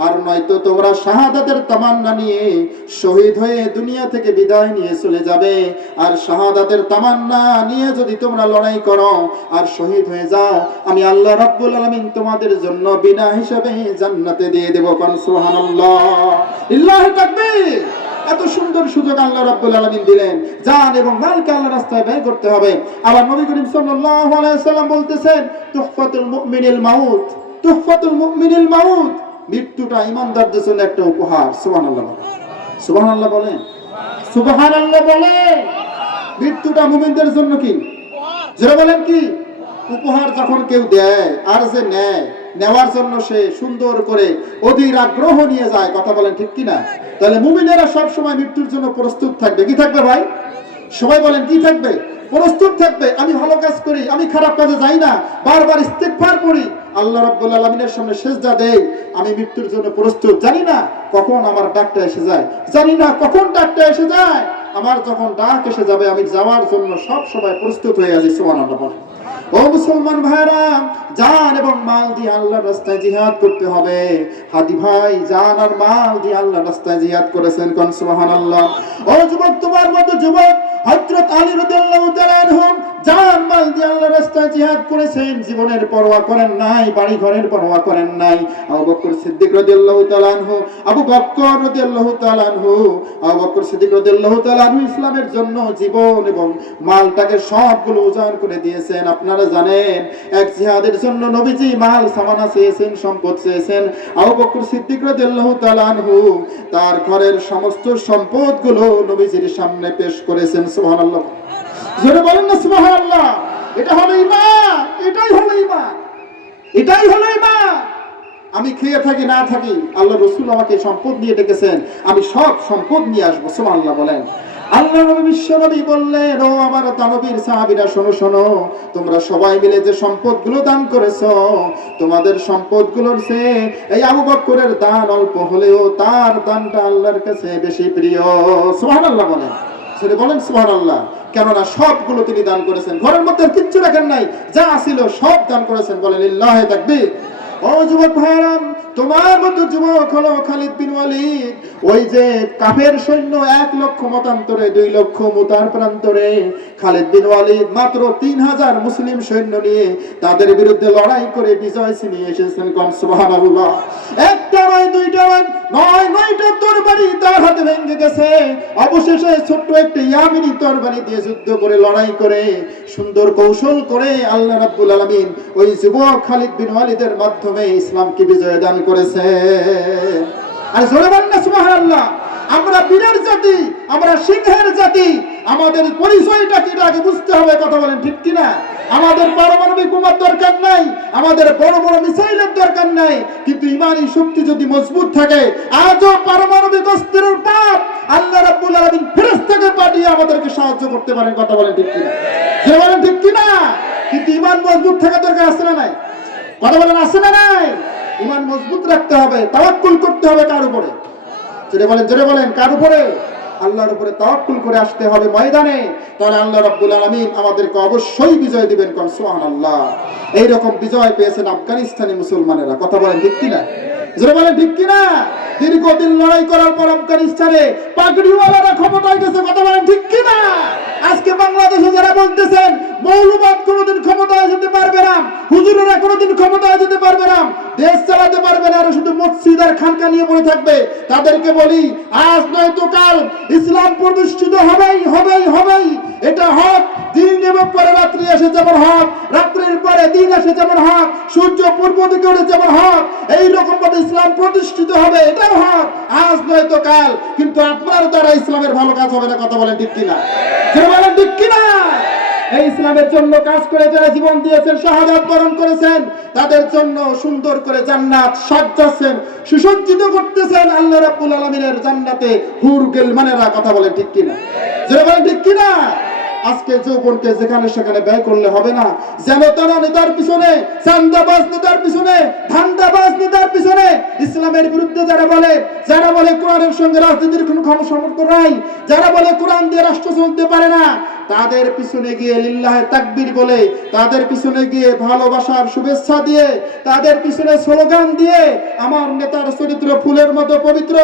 আর নয়তো তোমরা শাহাদাতের তামান্না নিয়ে শহীদ হয়ে দুনিয়া থেকে বিদায় নিয়ে চলে যাবে। আর শাহাদাতের তামান্না নিয়ে যদি তোমরা লড়াই করো আর শহীদ হয়ে যাও, আমি আল্লাহ রাব্বুল আলামিন তোমাদের জন্য বিনা হিসাবে জান্নাতে দিয়ে দেব। সুবহানাল্লাহ, লিল্লাহি তাকবীর। এত সুন্দর সুযোগ আল্লাহ রাব্বুল আলামিন দিলেন, জান এবং মালকে আল্লাহর রাস্তায় ব্যয় করতে হবে। আবার নবী করিম সাল্লাল্লাহু আলাইহি ওয়াসাল্লাম বলতেছেন, তুহফাতুল মুমিনিল মাউত, তুহফাতুল মুমিনিল মাউত, মৃত্যুটা ঈমানদারদের জন্য একটা উপহার। সুবহানাল্লাহ, সুবহানাল্লাহ বলেন, সুবহানাল্লাহ বলেন। মৃত্যুটা মুমিনদের জন্য কি? যারা বলেন কি উপহার। যখন কেউ দেয় আর যে নেয়, নেওয়ার জন্য সে সুন্দর করে অধীর আগ্রহ নিয়ে যায়, কথা বলেন ঠিক কিনা? তাহলে মুমিনেরা সব সময় মৃত্যুর জন্য প্রস্তুত থাকবে। কি থাকবে ভাই? সবাই বলেন কি থাকবে? প্রস্তুত থাকবে। আমি ভালো কাজ করি, আমি খারাপ কাজে যাই না, বারবার ইস্তিগফার করি, আল্লাহ রাব্বুল আলামিনের সামনে সিজদা দেই, আমি মৃত্যুর জন্য প্রস্তুত। জানি না কখন আমার ডাকটা এসে যায়, জানি না কখন ডাকটা এসে যায়, আমার যখন ডাক এসে যাবে আমি যাওয়ার জন্য সব সময় প্রস্তুত হয়ে আছি। সুবহানাল্লাহ। ও মুসলমান ভাইরা, জান এবং মাল দিয়ে আল্লাহর রাস্তায় জিহাদ করতে হবে। হাদি ভাই জান আর মাল দিয়ে আল্লাহর রাস্তায় জিহাদ করেছেন, কোন সুবহানাল্লাহ। ও যুবক, তোমার মতো যুবক হযরত আলী রাদিয়াল্লাহু তাআলা আনহু জান মাল দিয়ে আল্লাহর রাস্তায় জিহাদ করেছেন, জীবনের পরোয়া করেন নাই, বাড়ি ঘরের পরোয়া করেন নাই। আবু বকর সিদ্দিক রাদিয়াল্লাহু তাআলা আনহু, আবু বকর রাদিয়াল্লাহু তাআলা আনহু, আবু বকর সিদ্দিক রাদিয়াল্লাহু তাআলা আনহু ইসলামের জন্য জীবন এবং মালটাকে সবগুলো উজাড় করে দিয়েছেন। আপনারা জানেন এক জিহাদের জন্য নবীজি মাল সামানা চেয়েছেন, সম্পদ চেয়েছেন। আবু বকর সিদ্দিক রাদিয়াল্লাহু তাআলা আনহু তার ঘরের সমস্ত সম্পদগুলো নবীজির সামনে পেশ করেছেন। সুবহানাল্লাহ, জোরে বলেন না সুবহানাল্লাহ। এটা হলো ঈমান, এটাই হলো ঈমান, এটাই হলো ঈমান। আমি খেয়ে থাকি না থাকি, আল্লাহ রাসূল আমাকে সম্পদ নিয়ে ডেকেছেন, আমি সব সম্পদ নিয়ে আসবো। সুবহানাল্লাহ বলেন। আল্লাহ নবী বিশ্ব নবী বললেন, ও আমার দানবীর সাহাবীরা, শোনো শোনো, তোমরা সবাই মিলে যে সম্পদগুলো দান করেছো, তোমাদের সম্পদগুলোর চেয়ে এই আবু বকরের দান অল্প হলেও তার দানটা আল্লাহর কাছে বেশি প্রিয়। সুবহানাল্লাহ বলেন, সেটা বলেন সুবহানাল্লাহ। কেননা সবগুলো তিনি দান করেছেন, ঘরের মধ্যে কিচ্ছু রাখেন নাই, যা ছিল সব দান করেছেন। বলেন লিল্লাহি তাকবীর। ও যুবক ভাইরা, তোমার মতো যুবক হলো খালিদ বিন ওয়ালিদ। ওই যে কাফের সৈন্য 1 লক্ষ মতান্তরে 2 লক্ষ মুতার প্রান্তরে, খালিদ বিন ওয়ালিদ মাত্র 3000 মুসলিম সৈন্য নিয়ে তাদের বিরুদ্ধে লড়াই করে বিজয় ছিনিয়ে এসেছেন। কোন সুবহানাল্লাহ। একটা নয়, দুইটা নয়, 9টা তরবারি তার হাতে ভেঙে গেছে। অবশেষে ছোট্ট একটা ইয়ামিনী তরবারি দিয়ে যুদ্ধ করে লড়াই করে সুন্দর কৌশল করে আল্লাহ রাব্বুল আলামিন ওই যুবক খালিদ বিন ওয়ালিদের মাধ্যমে ইসলামকে বিজয় দান করেছে। আর জোরে বলেন না সুবহানাল্লাহ। আমরা বীরের জাতি, আমরা সিংহের জাতি, আমাদের পরিচয়টা কি আগে বুঝতে হবে, কথা বলেন ঠিক কিনা? আমাদের পারমাণবিক বোমার দরকার নাই, আমাদের বড় বড় মিসাইলের দরকার নাই, কিন্তু ইমানি শক্তি যদি মজবুত থাকে, আজও পারমাণবিক অস্ত্রের পাপ আল্লাহ রাব্বুল আলামিন ফেরেশতাকে পাঠিয়ে আমাদেরকে সাহায্য করতে পারেন, কথা বলেন ঠিক কিনা? যে বলেন ঠিক কিনা? কিন্তু ইমান মজবুত থাকা দরকার আছে না নাই? কথা বলেন আছে না নাই? ইমান মজবুত রাখতে হবে, তাওয়াক্কুল করতে হবে কার উপরে? জোরে বলেন কার উপরে? আল্লাহর উপরে তাওয়াক্কুল করে আসতে হবে ময়দানে, তাহলে আল্লাহ রাব্বুল আলামিন আমাদেরকে অবশ্যই বিজয় দিবেন। কোন সুবহানাল্লাহ। এই রকম বিজয় পেয়েছেন আফগানিস্তানি মুসলমানেরা, কথা বলেন ঠিক কিনা? জোরে বলেন ঠিক কিনা? দীর্ঘদিন লড়াই করার পর আফগানিস্তানে পাগড়িওয়ালারা ক্ষমতায় গেছে, কথা বলেন ঠিক কিনা? আজকে বাংলাদেশে যারা বলতেছেন মৌলবাদ কোনোদিন ক্ষমতায় যেতে পারবে না, হুজুরেরা কোনোদিন ক্ষমতায় যেতে পারবে না, দেশ চালাতে পারবে না, আর শুধু মসজিদ আর খানকা নিয়ে পড়ে থাকবে, তাদেরকে বলি আজ নয় তো কাল ইসলাম প্রতিষ্ঠিত হবেই হবেই হবেই। এটা হক। দিন এবং পরে রাত্রি এসে যেমন হক, রাত্রির পরে দিন এসে যেমন হক, সূর্য পূর্ব দিকে উঠে যেমন হক, এইরকম ভাবে ইসলাম প্রতিষ্ঠিত হবে, এটাও হক। আজ নয় তো কাল। কিন্তু আপনার দ্বারা ইসলামের ভালো কাজ হবে না, কথা বলেন ঠিক কিনা? বলেন ঠিক কিনা? এই ইসলামের জন্য কাজ করে যারা জীবন দিয়েছেন, শাহাদাত বরণ করেছেন, তাদের জন্য সুন্দর করে জান্নাত সাজাচ্ছেন, সুসজ্জিত করতেছেন আল্লাহ রাব্বুল আলামিনের জান্নাতে হুর গিলমানেরা, কথা বলেন ঠিক কিনা? যারা বলেন ঠিক কিনা? আজকে যৌবনকে যেখানে সেখানে ব্যয় করলে হবে না। যেন তারা নেতার পিছনে, চান্দাবাজ নেতার পিছনে, ধান্দাবাজ নেতার পিছনে, ইসলামের বিরুদ্ধে যারা বলে কোরআনের সঙ্গে রাজনীতির কোনো সম্পর্ক নাই, যারা বলে কোরআন দিয়ে রাষ্ট্র চলতে পারে না, তাদের পিছনে গিয়ে লিল্লাহে তাকবীর বলে, তাদের পিছনে গিয়ে ভালোবাসার শুভেচ্ছা দিয়ে, তাদের পিছনে স্লোগান দিয়ে আমার নেতার চরিত্র ফুলের মতো পবিত্র,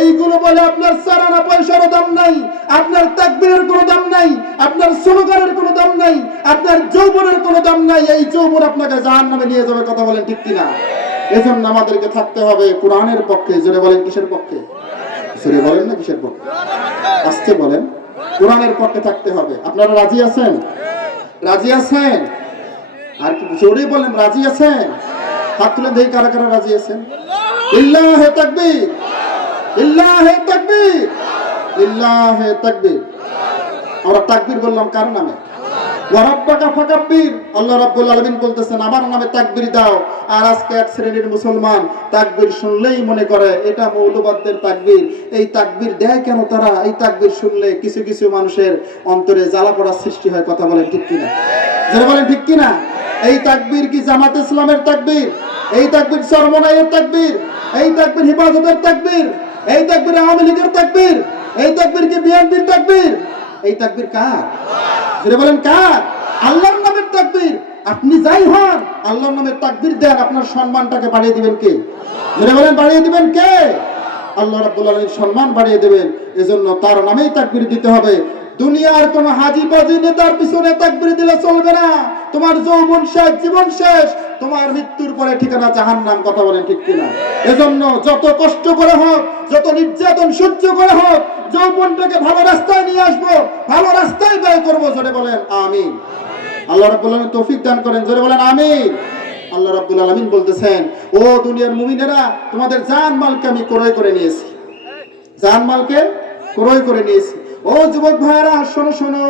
এইগুলো বলে আপনার চারানা পয়সারও দাম নাই, আপনার তাকবীরের কোনো দাম নাই, আপনার স্লোগানের কোনো দাম নাই, আপনার যৌবনের কোনো দাম নাই। এই যৌবন আপনাকে জাহান্নামে নিয়ে যাবে, কথা বলেন ঠিক কিনা? এজন্য আমাদেরকে থাকতে হবে কোরআনের পক্ষে। জোরে বলেন কিসের পক্ষে? সরে বলেন না কিসের পক্ষে? আসতে বলেন, কোরআনের পক্ষে থাকতে হবে। আপনারা রাজি আছেন? রাজি আছেন? আর কি জোরে বলেন, রাজি আছেন? হাত তুলে দেখি কারা কারা রাজি আছেন। লিল্লাহে তাকবীর, লিল্লাহে তাকবীর, লিল্লাহে তাকবীর। আমরা তাকবীর বললাম কার নামে? ওয়া রাব্বাকা ফাকাব্বির। আল্লাহ রাব্বুল আলামিন বলতেছেন আমার নামে তাকবীর দাও। আর আজকে এক শ্রেণীর মুসলমান তাকবীর শুনলেই মনে করে এটা মৌলবাদদের তাকবীর। এই তাকবীর দেয় কেন তারা? এই তাকবীর শুনলে কিছু কিছু মানুষের অন্তরে জ্বালা পোড়ার সৃষ্টি হয়। কথা বলেন ঠিক কিনা? যারা বলেন ঠিক কিনা? এই তাকবীর কি জামাত ইসলামের তাকবীর? এই তাকবীর চরমনাইয়ের তাকবীর? এই তাকবীর হেফাজতের তাকবীর? এই তাকবীর আওয়ামী লীগের তাকবীর? এই তাকবীর কি বিএনপির তাকবীর? এই তাকবীর কার? যারা বলেন কার? আল্লাহর নামের তাকবীর। আপনি যাই হন, আল্লাহর নামের তাকবীর দেন, আপনার সম্মানটাকে বাড়িয়ে দিবেন কে? যারা বলেন বাড়িয়ে দিবেন কে? আল্লাহ রাব্বুল আলামিন সম্মান বাড়িয়ে দেবেন। এজন্য তার নামেই তাকবীর দিতে হবে। দুনিয়ার কোন হাজি বাজি নেতার পিছনে তাকবীর দিলে চলবে না। তোমার যৌবন শেষ, জীবন শেষ, তোমার মৃত্যুর পরে ঠিকানা জাহান্নাম। কথা বলেন ঠিক কিনা? এজন্য যত কষ্ট করে হোক, যত নির্যাতন সহ্য করে হোক, যৌবনটাকে ভালো রাস্তায় নিয়ে আসবো, ভালো রাস্তায় ব্যয় করবো। জোরে বলেন আমিন। আল্লাহ রাব্বুল আলামিন তৌফিক দান করেন। জোরে বলেন আমিন। আল্লাহ রাব্বুল আলামিন বলতেছেন, ও দুনিয়ার মুমিনেরা, তোমাদের জান মালকে আমি ক্রয় করে নিয়েছি। জান মালকে ক্রয় করে নিয়েছি। ও যুবক ভাইরা শোনো শোনো,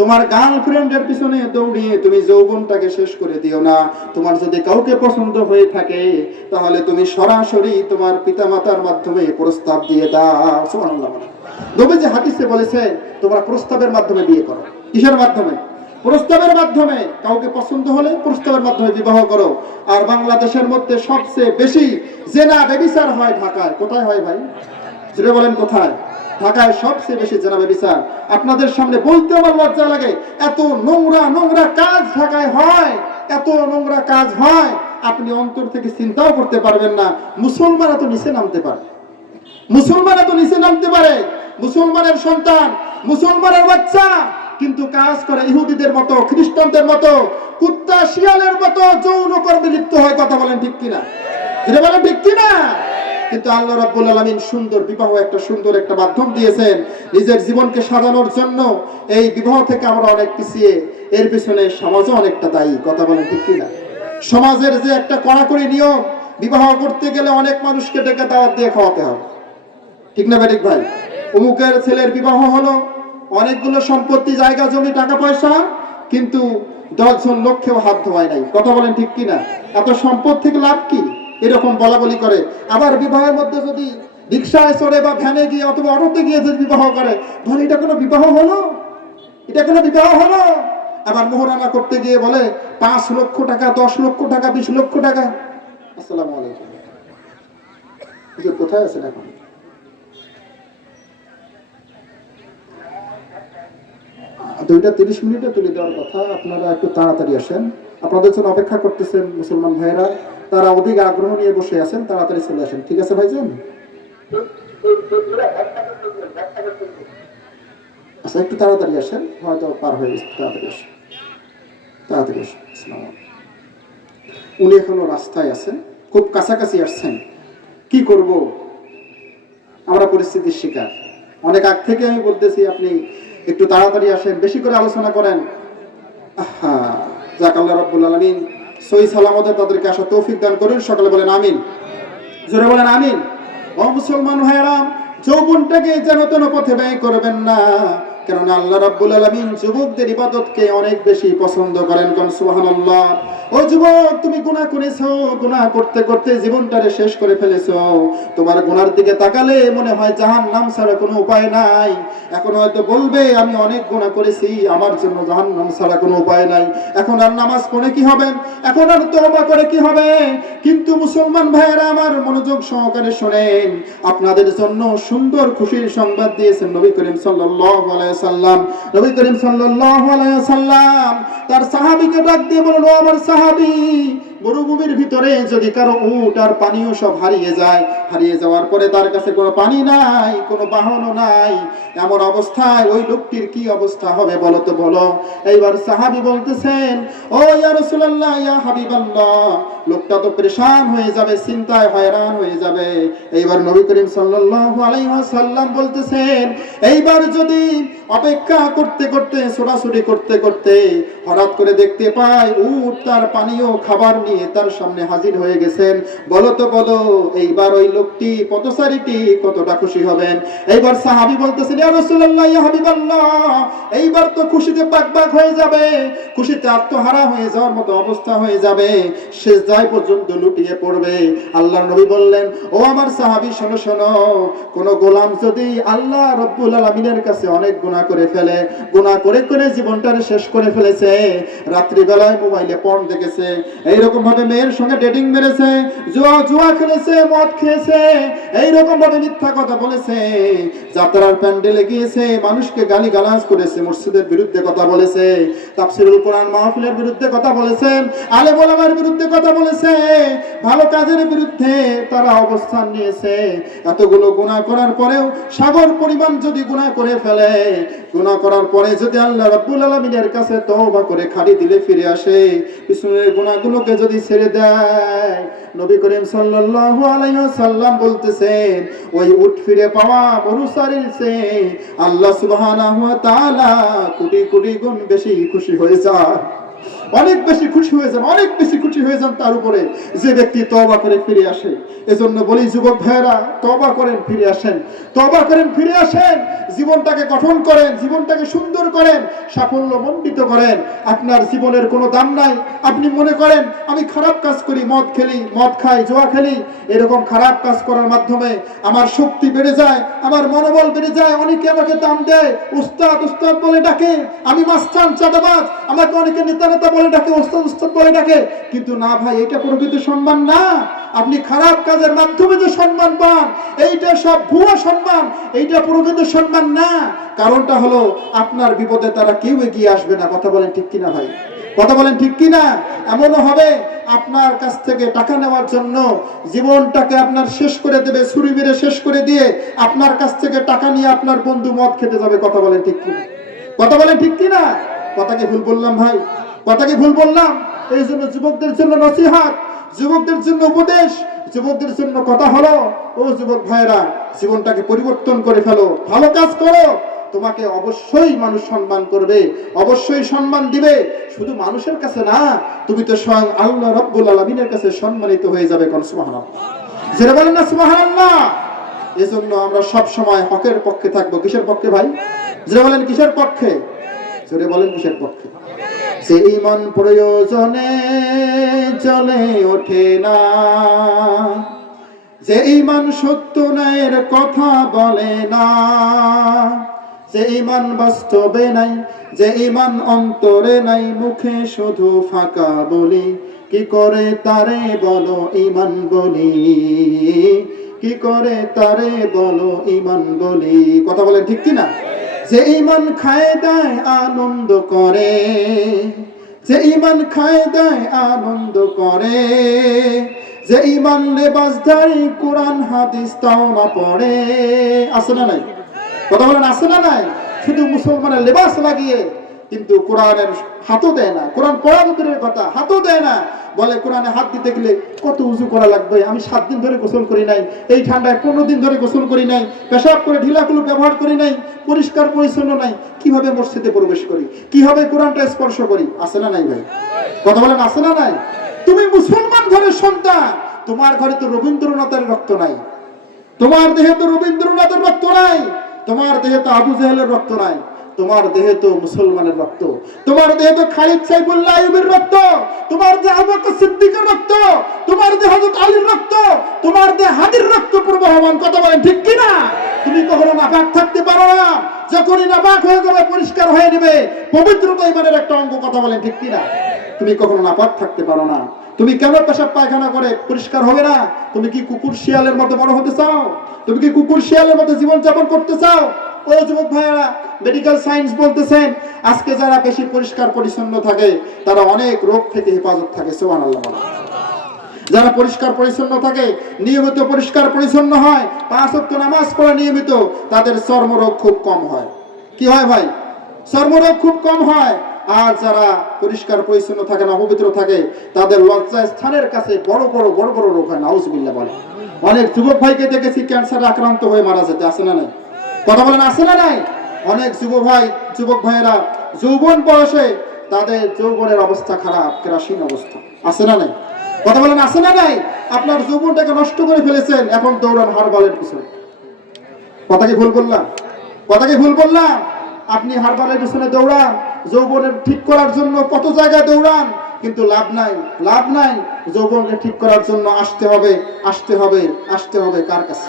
তোমার গার্লফ্রেন্ডের পিছনে দৌড়িয়ে তুমি যৌবনটাকে শেষ করে দিও না। তোমার যদি কাউকে পছন্দ হয়ে থাকে তাহলে তুমি সরাসরি তোমার পিতামাতার মাধ্যমে প্রস্তাব দিয়ে দাও। সুবহানাল্লাহ। নবীজি হাদিসে বলেছে তোমরা প্রস্তাবের মাধ্যমে বিয়ে করো। কিসের মাধ্যমে? প্রস্তাবের মাধ্যমে। কাউকে পছন্দ হলে প্রস্তাবের মাধ্যমে বিবাহ করো। আর বাংলাদেশের মধ্যে সবচেয়ে বেশি জেনা ব্যভিচার হয় ঢাকায়। কোথায় হয় ভাই? জুড়ে বলেন কোথায়? ঢাকায় সবচেয়ে বেশি জেনা ব্যভিচার। আপনাদের সামনে বলতে আমার লজ্জা লাগে, এত নোংরা নোংরা কাজ ঢাকায় হয়, এত নোংরা কাজ হয়, আপনি অন্তর থেকে চিন্তাও করতে পারবেন না। মুসলমানরা তো নিচে নামতে পারে, মুসলমানরা তো নিচে নামতে পারে, মুসলমানের সন্তান, মুসলমানের বাচ্চা, কিন্তু কাজ করে ইহুদিদের মতো, খ্রিস্টানদের মতো, কুত্তা শিয়ালের মতো যৌন কর্মে লিপ্ত হয়। কথা বলেন ঠিক কিনা? যেটা বলেন ঠিক কিনা? কিন্তু আল্লাহ রাব্বুল আলামিন সুন্দর বিবাহ, একটা সুন্দর একটা মাধ্যম দিয়েছেন নিজের জীবনকে সাজানোর জন্য। এই বিবাহ থেকে আমরা অনেক পিছিয়ে, এর পিছনে সমাজও অনেকটা দায়ী। কথা বলেন ঠিক কিনা? সমাজের যে একটা কড়াকড়ি নিয়ম, বিবাহ করতে গেলে অনেক মানুষকে ডেকে দাওয়াত দিয়ে খাওয়াতে হবে। ঠিক না বেঠিক ভাই? অমুকের ছেলের বিবাহ হলো, অনেকগুলো সম্পত্তি, জায়গা জমি, টাকা পয়সা, কিন্তু 10 জন লোককেও হাত ধোয়ায় নাই। কথা বলেন ঠিক কিনা? এত সম্পদ থেকে লাভ কি? এরকম বলা বলি করে। আবার বিবাহের মধ্যে যদি রিক্সায় চড়ে বা ভ্যানে গিয়ে অথবা অটোতে গিয়ে যদি বিবাহ করে, বলে এটা কোনো বিবাহ হলো? এটা কোনো বিবাহ হলো? আবার মোহরানা করতে গিয়ে বলে 5 লক্ষ টাকা, 10 লক্ষ টাকা, 20 লক্ষ টাকা। আসসালামু আলাইকুম। হুজুর কোথায় আছেন এখন? দুইটা 30 মিনিটে তুলে দেওয়ার কথা, আপনারা একটু তাড়াতাড়ি আসেন। আপনাদের জন্য অপেক্ষা করতেছেন মুসলমান ভাইয়েরা, তারা অধিক আগ্রহ নিয়ে বসে আছেন, তাড়াতাড়ি চলে আসেন। ঠিক আছে ভাইজান? আচ্ছা একটু তাড়াতাড়ি আসেন, হয়তো পার হয়ে গেছে। তাড়াতাড়ি আসেন, তাড়াতাড়ি আসেন। উনি এখনো রাস্তায় আছেন, খুব কাছাকাছি আসছেন। কি করব, আমরা পরিস্থিতির শিকার। অনেক আগ থেকে আমি বলতেছি আপনি একটু তাড়াতাড়ি আসেন, বেশি করে আলোচনা করেন। যাক, আল্লাহ রাব্বুল আলামিন সহি সালামতে তাদেরকে আসার তৌফিক দান করুন। সকলে বলেন আমিন। জোরে বলেন আমিন। ও মুসলমান ভাইরা, যৌবনটাকে যেন তেন পথে ব্যয় করবেন না, কেননা আল্লাহ রাব্বুল আলামিন যুবকদের ইবাদতকে অনেক বেশি পছন্দ করেন। কোন সুবহানাল্লাহ। ও যুবক, তুমি গুনাহ করেছো, গুনাহ করতে করতে জীবনটারে শেষ করে ফেলেছো। তোমার গুনার দিকে তাকালে মনে হয় জাহান্নাম ছাড়া কোনো উপায় নাই। এখন হয়তো বলবে আমি অনেক গুনাহ করেছি, আমার জন্য জাহান্নাম ছাড়া কোনো উপায় নাই। এখন আর নামাজ পড়ে কি হবে? এখন আর তওবা করে কি হবে? কিন্তু মুসলমান ভাইয়েরা আমার, মনোযোগ সহকারে শুনেন, আপনাদের জন্য সুন্দর খুশির সংবাদ দিয়েছেন নবী করিম সাল্লাল্লাহু আলাইহি ওয়াসাল্লাম। নবী করিম সাল্লাল্লাহু আলাইহি ওয়াসাল্লাম তার সাহাবীকে ডাক দিয়ে বলল, আমার সাহাবী, মরুভূমির ভিতরে যদি কারো উট আর পানিও সব হারিয়ে যায়, হারিয়ে যাওয়ার পরে তার কাছে কোনো পানি নাই, কোনো বাহনও নাই, এমন অবস্থায় ওই লোকটির কি অবস্থা হবে বলো তো বলো। এইবার সাহাবী বলতেছেন, ও ইয়া রাসূলুল্লাহ, ইয়া হাবিবাল্লাহ, লোকটা তো পরেশান হয়ে যাবে, চিন্তায় হয়রান হয়ে যাবে। এইবার নবী করিম সাল্লাল্লাহু আলাইহি ওয়াসাল্লাম বলতেছেন, এইবার যদি অপেক্ষা করতে করতে, ছোটাছুটি করতে করতে হঠাৎ করে দেখতে পায় উট তার পানীয় খাবার নিয়ে তার সামনে হাজির হয়ে গেছেন, বলো তো বলো, এইবার ওই লোকটি পথচারীটি কতটা খুশি হবেন। এইবার সাহাবী বলতেছেন, ইয়া রাসূলুল্লাহ, ইয়া হাবিবাল্লাহ, এইবার তো খুশিতে বাকবাক হয়ে যাবে, খুশিতে আত্মহারা হয়ে যাওয়ার মতো অবস্থা হয়ে যাবে, সিজদায় পর্যন্ত লুটিয়ে পড়বে। আল্লাহর নবী বললেন, ও আমার সাহাবী, শোনো শোনো, কোন গোলাম যদি আল্লাহ রাব্বুল আলামিনের কাছে অনেক গুনাহ করে ফেলে, গুনাহ করে করে জীবনটারে শেষ করে ফেলেছে, রাত্রি বেলায় মোবাইলে পর্ন দেখেছে, এইরকম ভাবে মেয়ের সঙ্গে ডেটিং মেরেছে, জুয়া খেলেছে, মদ খেয়েছে, এইরকম ভাবে মিথ্যা কথা বলেছে, যাত্রার প্যান্ডেলে গিয়েছে, মানুষকে গালিগালাজ করেছে, মসজিদের বিরুদ্ধে কথা বলেছে, তাফসীরুল কোরআন মাহফিলের বিরুদ্ধে কথা বলেছেন, আলেম ওলামার বিরুদ্ধে কথা বলেছে, ভালো কাজের বিরুদ্ধে তারা অবস্থান নিয়েছে। এতগুলো গুনাহ করার পরেও সাগর পরিমাণ যদি গুনাহ করে ফেলে, গুনাহ করার পরে যদি আল্লাহ রাব্বুল আলামিনের কাছে তওবা করে খালি দিলে ফিরে আসে, পিছনের গুনাহগুলোকে যদি ছেড়ে দেয়, নবী করিম সাল্লাল্লাহু আলাইহি ওয়াসাল্লাম বলতেছেন, ওই উট ফিরে পাওয়া মরুসারির চেয়ে আল্লাহ সুবহানাহু ওয়া তাআলা কোটি কোটি গুণ বেশি খুশি হয়ে যায়, অনেক বেশি খুশি হয়ে যান, অনেক বেশি খুশি হয়ে যান তার উপরে যে ব্যক্তি তওবা করে ফিরে আসে। এজন্য বলি যুবক ভাইরা, তওবা করেন, ফিরে আসেন, তওবা করেন, ফিরে আসেন, জীবনটাকে গঠন করেন, জীবনটাকে সুন্দর করেন, সাফল্য মণ্ডিত করেন। আপনার জীবনের কোনো দাম নাই। আপনি মনে করেন আমি খারাপ কাজ করি, মদ খেলি, মদ খাই, জুয়া খেলি, এরকম খারাপ কাজ করার মাধ্যমে আমার শক্তি বেড়ে যায়, আমার মনোবল বেড়ে যায়, অনেকে আমাকে দাম দেয়, উস্তাদ উস্তাদ বলে ডাকে, আমি মাস্তান চাঁদাবাজ, আমাকে অনেকে নেতা নেতা বলে ডাকে, উস্তাদ উস্তাদ বলে ডাকে, কিন্তু না ভাই, এটা প্রকৃত সম্মান না। আপনি খারাপ কাজের মাধ্যমে যে সম্মান পান, এইটা সব ভুয়া সম্মান, এইটা প্রকৃত সম্মান না। কারণটা হলো আপনার বিপদে তারা কেউ এগিয়ে আসবে না। কথা বলেন ঠিক কিনা ভাই? কথা বলেন ঠিক কিনা? এমনও হবে আপনার কাছ থেকে টাকা নেওয়ার জন্য জীবনটাকে আপনার শেষ করে দেবে, ছুরি মেরে শেষ করে দিয়ে আপনার কাছ থেকে টাকা নিয়ে আপনার বন্ধু মদ খেতে যাবে। কথা বলেন ঠিক কিনা? কথা বলেন ঠিক কিনা? কথা কি ভুল বললাম ভাই? কথা কি ভুল বললাম? এই জন্য যুবকদের জন্য নসিহত, যুবকদের জন্য উপদেশ, যুবকদের জন্য কথা হলো, ও যুবক ভাইরা, জীবনটাকে পরিবর্তন করে ফেলো, ভালো কাজ করো, তোমাকে অবশ্যই মানুষ সম্মান করবে, অবশ্যই সম্মান দিবে। শুধু মানুষের কাছে না, তুমি তো স্বয়ং আল্লাহ রাব্বুল আলামিনের কাছে সম্মানিত হয়ে যাবে। কোন সুবহানাল্লাহ, যারা বলেন না সুবহানাল্লাহ। এজন্য আমরা সব সময় হকের পক্ষে থাকবো। কিসের পক্ষে ভাই? যারা বলেন কিসের পক্ষে? জোরে বলেন কিসের পক্ষে? যে ঈমান প্রয়োজনে চলে ওঠে না, যে ঈমান সত্য ন্যায়ের কথা বলে না, যে ঈমান বাস্তবে নাই, যে ঈমান অন্তরে নাই, মুখে শুধু ফাঁকা বলি, কি করে তারে বলো ঈমান বলি, কি করে তারে বলো ঈমান বলি। কথা বলেন ঠিক কিনা? যে ঈমান খায় দেয় আনন্দ করে, যে ঈমান খায় দেয় আনন্দ করে, যে ঈমান লেবাসধারী কোরআন হাদিস তাও না পড়ে। আছে না নাই? কথা বলেন আছে না নাই? শুধু মুসলমানের লেবাস লাগিয়ে কিন্তু কোরআনের হাতও দেয় না, কোরআন পড়া দূরের কথা, হাতও দেয় না। বলে কোরআনে হাত দিতে গেলে কত উজু করা লাগবে, আমি 7 দিন ধরে গোসল করি নাই, এই ঠান্ডায় 15 দিন ধরে গোসল করি নাই, পেশাব করে ঢিলাগুলো ব্যবহার করি নাই, পরিষ্কার পরিচ্ছন্ন নাই, কিভাবে মসজিদে প্রবেশ করি, কিভাবে কোরআনটা স্পর্শ করি? আছে না নাই ভাই? কথা বলেন আছে না নাই? তুমি মুসলমান ঘরের সন্তান, তোমার ঘরে তো রবীন্দ্রনাথের রক্ত নাই, তোমার দেহে তো রবীন্দ্রনাথের রক্ত নাই, তোমার দেহে তো আবু জাহেলের রক্ত নাই, তোমার দেহে তো মুসলমানের রক্ত, তোমার দেহে তো খালিদ সাইফুল্লাহ আইয়ুবের রক্ত, তোমার দেহে আবু বকর সিদ্দিকের রক্ত, তোমার দেহে হযরত আলীর রক্ত, তোমার দেহে হাদির রক্ত প্রবাহমান। কথা বলেন ঠিক কি না? তুমি কখনো নাপাক থাকতে পারো না, যখনই নাপাক হয়ে যাবে পরিষ্কার হয়ে নেবে, পবিত্রতা ইমানের একটা অঙ্গ। কথা বলেন ঠিক কি না? তুমি কখনো নাপাক থাকতে পারো না। তুমি কেন পেশাব পায়খানা করে পরিষ্কার হবে না? তুমি কি কুকুর শিয়ালের মতো বড় হতে চাও? তুমি কি কুকুর শিয়ালের মতো জীবন যাপন করতে চাও? ও যুবক ভাইরা, মেডিকেল সায়েন্স বলতেছেন আজকে যারা বেশি পরিষ্কার পরিচ্ছন্ন থাকে তারা অনেক রোগ থেকে হেফাজত থাকে। সুবহানাল্লাহ। যারা পরিষ্কার পরিচ্ছন্ন থাকে, নিয়মিত পরিষ্কার পরিচ্ছন্ন হয়, 5 ওয়াক্ত নামাজ পড়ে নিয়মিত, তাদের চর্মরোগ খুব কম হয়। কি হয় ভাই? চর্মরোগ খুব কম হয়। আর যারা পরিষ্কার পরিচ্ছন্ন থাকে না, অপবিত্র থাকে, তাদের লজ্জা স্থানের কাছে বড় বড় রোগ হয়। নাউজুবিল্লাহ বলে। অনেক যুবক ভাইকে দেখেছি ক্যান্সারে আক্রান্ত হয়ে মারা যেতে, আছে না নাই? কথা বলেন, আছে না নাই? অনেক যুবক ভাইয়েরা যৌবন বয়সে তাদের যৌবনের অবস্থা খারাপ, কেরাসীন অবস্থা, আছে না নাই? কথা বলেন, আছে না নাই? আপনার যৌবনটাকে নষ্ট করে ফেলেছেন, এখন দৌড়ান হারবালের পিছনে। কথা কি ভুল বললাম? কথা কি ভুল বললাম? আপনি হারবালের পিছনে দৌড়ান, যৌবনের ঠিক করার জন্য কত জায়গায় দৌড়ান, কিন্তু লাভ নাই। যৌবনকে ঠিক করার জন্য আসতে হবে কার কাছে?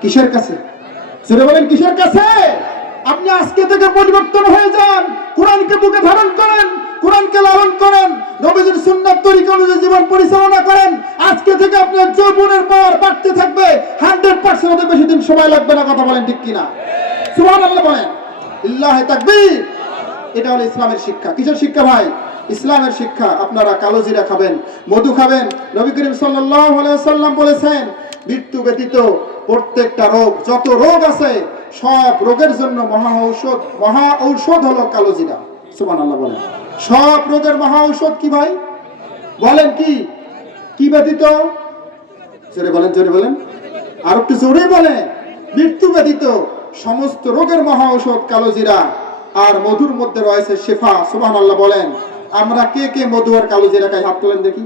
কিসের কাছে? জোরে বলেন, কিসের কাছে? আপনি আজকে থেকে পরিবর্তন হয়ে যান, কোরআনকে বুকে ধারণ করেন, কোরআনকে লালন করেন, নবীজির সুন্নাত তরিকা অনুযায়ী জীবন পরিচালনা করেন। আজকে থেকে আপনার যৌবনের পাওয়ার বাড়তে থাকবে, 100% বেশি দিন সময় লাগবে না। কথা বলেন ঠিক কিনা? সুবহানাল্লাহ বলেন, লিল্লাহি তাকবীর। এটা হলো ইসলামের শিক্ষা। কিসের শিক্ষা ভাই? ইসলামের শিক্ষা। আপনারা কালো জিরা খাবেন, মধু খাবেন। নবী করিম সাল্লাল্লাহু আলাইহি ওয়াসাল্লাম বলেছেন, মৃত্যু ব্যতীত প্রত্যেকটা রোগ, যত রোগ আছে সব রোগের জন্য মহা ঔষধ হলো কালো জিরা। সুবহানাল্লাহ বলেন। সব রোগের মহা ঔষধ কি ভাই? বলেন কি ব্যতীত? জোরে বলেন, আর একটু জোরে বলেন। মৃত্যু ব্যতীত সমস্ত রোগের মহা ঔষধ কালো জিরা, আর মধুর মধ্যে রয়েছে শিফা। সুবহানাল্লাহ বলেন। আমরা কে মধু আর কালো জিরা খাই? হাত তোলেন দেখি।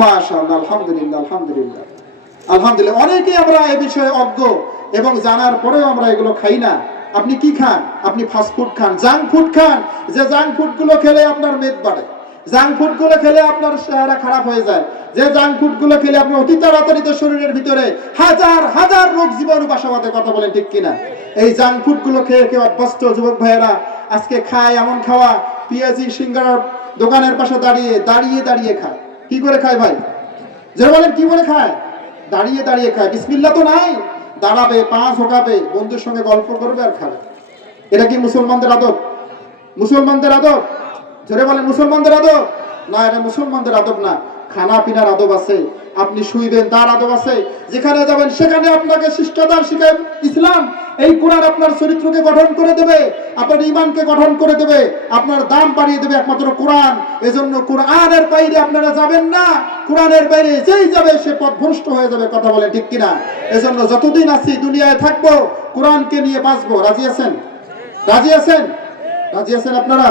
মাশাআল্লাহ, আলহামদুলিল্লাহ। অনেকে আমরা এই বিষয়ে অজ্ঞ এবং জানার পরেও আমরা এগুলো খাই না। আপনি কি খান? আপনি ফাস্ট ফুড খান, জাঙ্ক ফুড খান। যে জাঙ্ক ফুড গুলো খেলে আপনার মেদ বাড়ে, জাঙ্ক ফুড গুলো খেলে আপনার চেহারা খারাপ হয়ে যায়, যে জাঙ্ক ফুড গুলো খেলে আপনি অতি তাড়াতাড়ি শরীরের ভিতরে হাজার রোগ জীবাণু বাসা বাঁধে। কথা বলেন ঠিক কিনা? এই জাঙ্ক ফুড গুলো খেয়ে অভ্যস্ত যুবক ভাইয়েরা আজকে খায় এমন খাওয়া, পেঁয়াজি সিঙ্গারার দোকানের পাশে দাঁড়িয়ে খায়। কি করে খায় ভাই? যে বলেন কি করে খায়? দাঁড়িয়ে খায়। বিসমিল্লাহ তো নাই। দাঁড়াবে, পা ঝোঁকাবে, বন্ধুর সঙ্গে গল্প করবে আর খাবে। এটা কি মুসলমানদের আদব? মুসলমানদের আদব? জোরে বলেন, মুসলমানদের আদব না? এটা মুসলমানদের আদব না। খানা পিনার আদব আছে, আপনি শুইবেন তার আদব আছে, যেখানে যাবেন সেখানে আপনাকে শিষ্টাচার শিখায় ইসলাম। এই কোরআন আপনার চরিত্রকে গঠন করে দেবে, আপনার ঈমানকে গঠন করে দেবে, আপনার দাম বাড়িয়ে দেবে একমাত্র কোরআন। এজন্য কোরআনের বাইরে আপনারা যাবেন না। কোরআনের বাইরে যেই যাবে সে পথভ্রষ্ট হয়ে যাবে। কথা বলেন ঠিক কিনা? এজন্য যতদিন আছি দুনিয়ায় থাকবো, কোরআনকে নিয়ে বাঁচবো। রাজি আছেন আপনারা?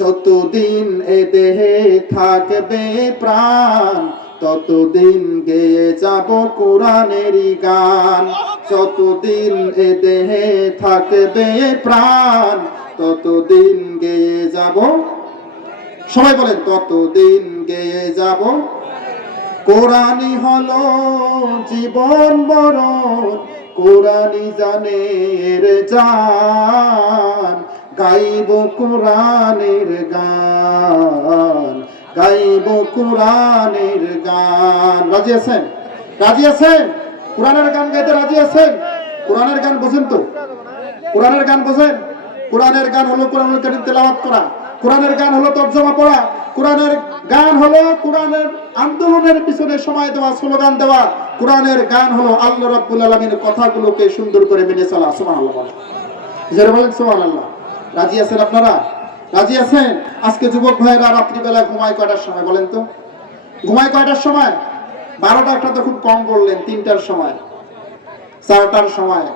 যতদিন এ দেহে থাকবে প্রাণ, ততদিন গেয়ে যাব কোরআনেরই গান। যতদিন এ দেহে থাকবে প্রাণ, ততদিন গেয়ে যাব, সবাই বলেন, ততদিন গেয়ে যাব। কোরআনই হলো জীবন মরণ, কোরআনই জানের জান। গাইব কোরআনের গান, গাইব কোরআনের গান। রাজি আছেন? কোরআনের গান গাইতে রাজি আছেন? কোরআনের গান বোঝেন তো? কোরআনের গান বোঝেন? কোরআনের গান হলো কোরআনুল কারীম তেলাওয়াত করা, কোরআনের গান হলো তরজমা পড়া, কোরআনের গান হলো কোরআনের আন্দোলনের পিছনে সময় দেওয়া, স্লোগান দেওয়া। কোরআনের গান হলো আল্লাহ রাব্বুল আলামিনের কথাগুলোকে সুন্দর করে মেনে চলা। সুবহানাল্লাহ বলেন, যারা বলেন সুবহানাল্লাহ। রাজি আছেন আপনারা? রাজি আছেন? আজকে যুবক ভাইয়েরা রাত্রিবেলা ঘুমায় কয়টার সময় বলেন তো? ঘুমায় কয়টার সময়? 12টা একটা তো খুব কম বললেন, 3টার সময়, 4টার সময়।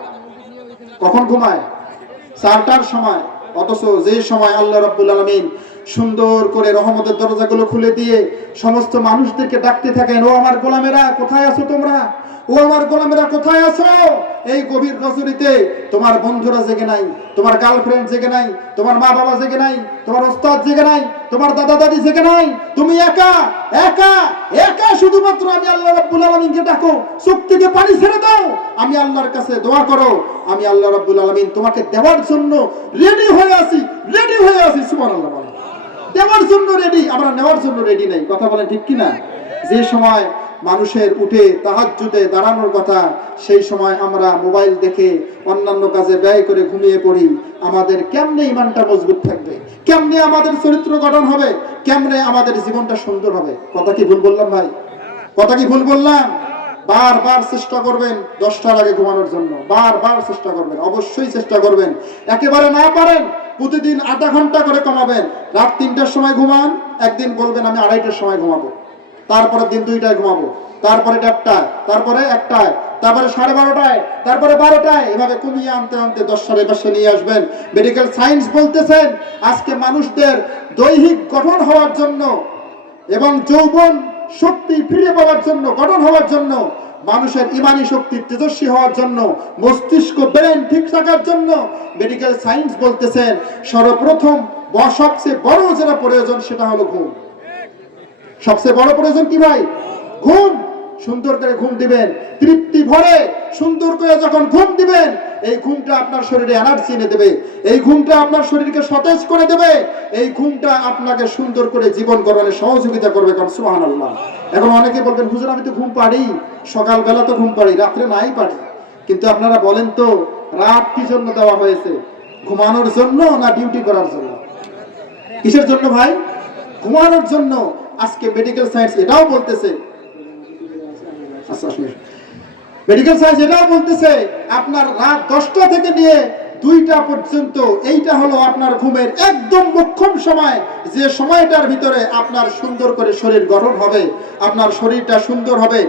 কখন ঘুমায়? 4টার সময়। অথচ যে সময় আল্লাহ রাব্বুল আলামিন সুন্দর করে রহমতের দরজাগুলো খুলে দিয়ে সমস্ত মানুষদেরকে ডাকতে থাকেন, ও আমার গোলামেরা কোথায় আছো তোমরা? ও আমার গোলামেরা কোথায় আছো? এই গভীর রজনীতে তোমার বন্ধুরা জেগে নাই, তোমার গার্লফ্রেন্ড জেগে নাই, তোমার মা বাবা জেগে নাই, তোমার ওস্তাদ জেগে নাই, তোমার দাদা দাদি জেগে নাই। তুমি একা শুধুমাত্র আমি আল্লাহ রাব্বুল আলামিনকে ডাকো, চোখ থেকে পানি ছেড়ে দাও, আমি আল্লাহর কাছে দোয়া করো। আমি আল্লাহ রাব্বুল আলামিন তোমাকে দেওয়ার জন্য রেডি হয়ে আছি। সুবহানাল্লাহ বলেন। দেওয়ার জন্য রেডি, আমরা নেওয়ার জন্য রেডি নাই। কথা বলেন ঠিক কিনা? যে সময় মানুষের উঠে তাহাজ্জুদে দাঁড়ানোর কথা, সেই সময় আমরা মোবাইল দেখে অন্যান্য কাজে ব্যয় করে ঘুমিয়ে পড়ি। আমাদের কেমনে ইমানটা মজবুত থাকবে, কেমনে আমাদের চরিত্র গঠন হবে, কেমনে আমাদের জীবনটা সুন্দর হবে? কথা কি ভুল বললাম ভাই? কথা কি ভুল বললাম? বারবার চেষ্টা করবেন 10টার আগে ঘুমানোর জন্য, বারবার চেষ্টা করবেন, অবশ্যই চেষ্টা করবেন। একেবারে না পারেন প্রতিদিন আধা ঘন্টা করে কমাবেন। রাত 3টার সময় ঘুমান, একদিন বলবেন আমি 2:30টার সময় ঘুমাবো, তারপরে দিন 2টায় ঘুমাবো, তারপরে 1টায়, তারপরে 1টায়, তারপরে 12:30টায়, তারপরে 12টায়, এভাবে কমিয়ে আনতে আনতে 10 সাড়ে 10 নিয়ে আসবেন। মেডিকেল সায়েন্স বলতেছেন আজকে মানুষদের দৈহিক গঠন হওয়ার জন্য এবং যৌবন শক্তি ফিরে পাওয়ার জন্য, গঠন হওয়ার জন্য, মানুষের ইমানি শক্তি তেজস্বী হওয়ার জন্য, মস্তিষ্ক ব্রেন ঠিক থাকার জন্য মেডিকেল সায়েন্স বলতেছেন সর্বপ্রথম সবচেয়ে বড় যেটা প্রয়োজন সেটা হলো ঘুম। সবচেয়ে বড় প্রয়োজন কি ভাই? ঘুম। সুন্দর করে ঘুম দিবেন, তৃপ্তি ভরে সুন্দর করে যখন ঘুম দিবেন, এই ঘুমটা আপনার শরীরে এনার্জি এনে দেবে, এই ঘুমটা আপনার শরীরকে সতেজ করে দেবে, এই ঘুমটা আপনাকে সুন্দর করে জীবন গঠনে সহযোগিতা করবে। কারণ সুবহানাল্লাহ। এখন অনেকে বলবেন হুজুর আমি তো ঘুম পারি, সকালবেলা তো ঘুম পারি, রাত্রে নাই পারি। কিন্তু আপনারা বলেন তো রাত কি জন্য দেওয়া হয়েছে? ঘুমানোর জন্য না ডিউটি করার জন্য? কিসের জন্য ভাই? ঘুমানোর জন্য। আজকে মেডিকেল সায়েন্স এটাও বলতেছে, মেডিকেল সায়েন্স এটাও বলতেছে আপনার রাত 10টা থেকে নিয়ে 2টা পর্যন্ত এইটা হলো আপনার ঘুমের একদম মোক্ষম সময়, যে সময়টার ভিতরে আপনার সুন্দর করে শরীর গঠন হবে, আপনার শরীরটা সুন্দর হবে।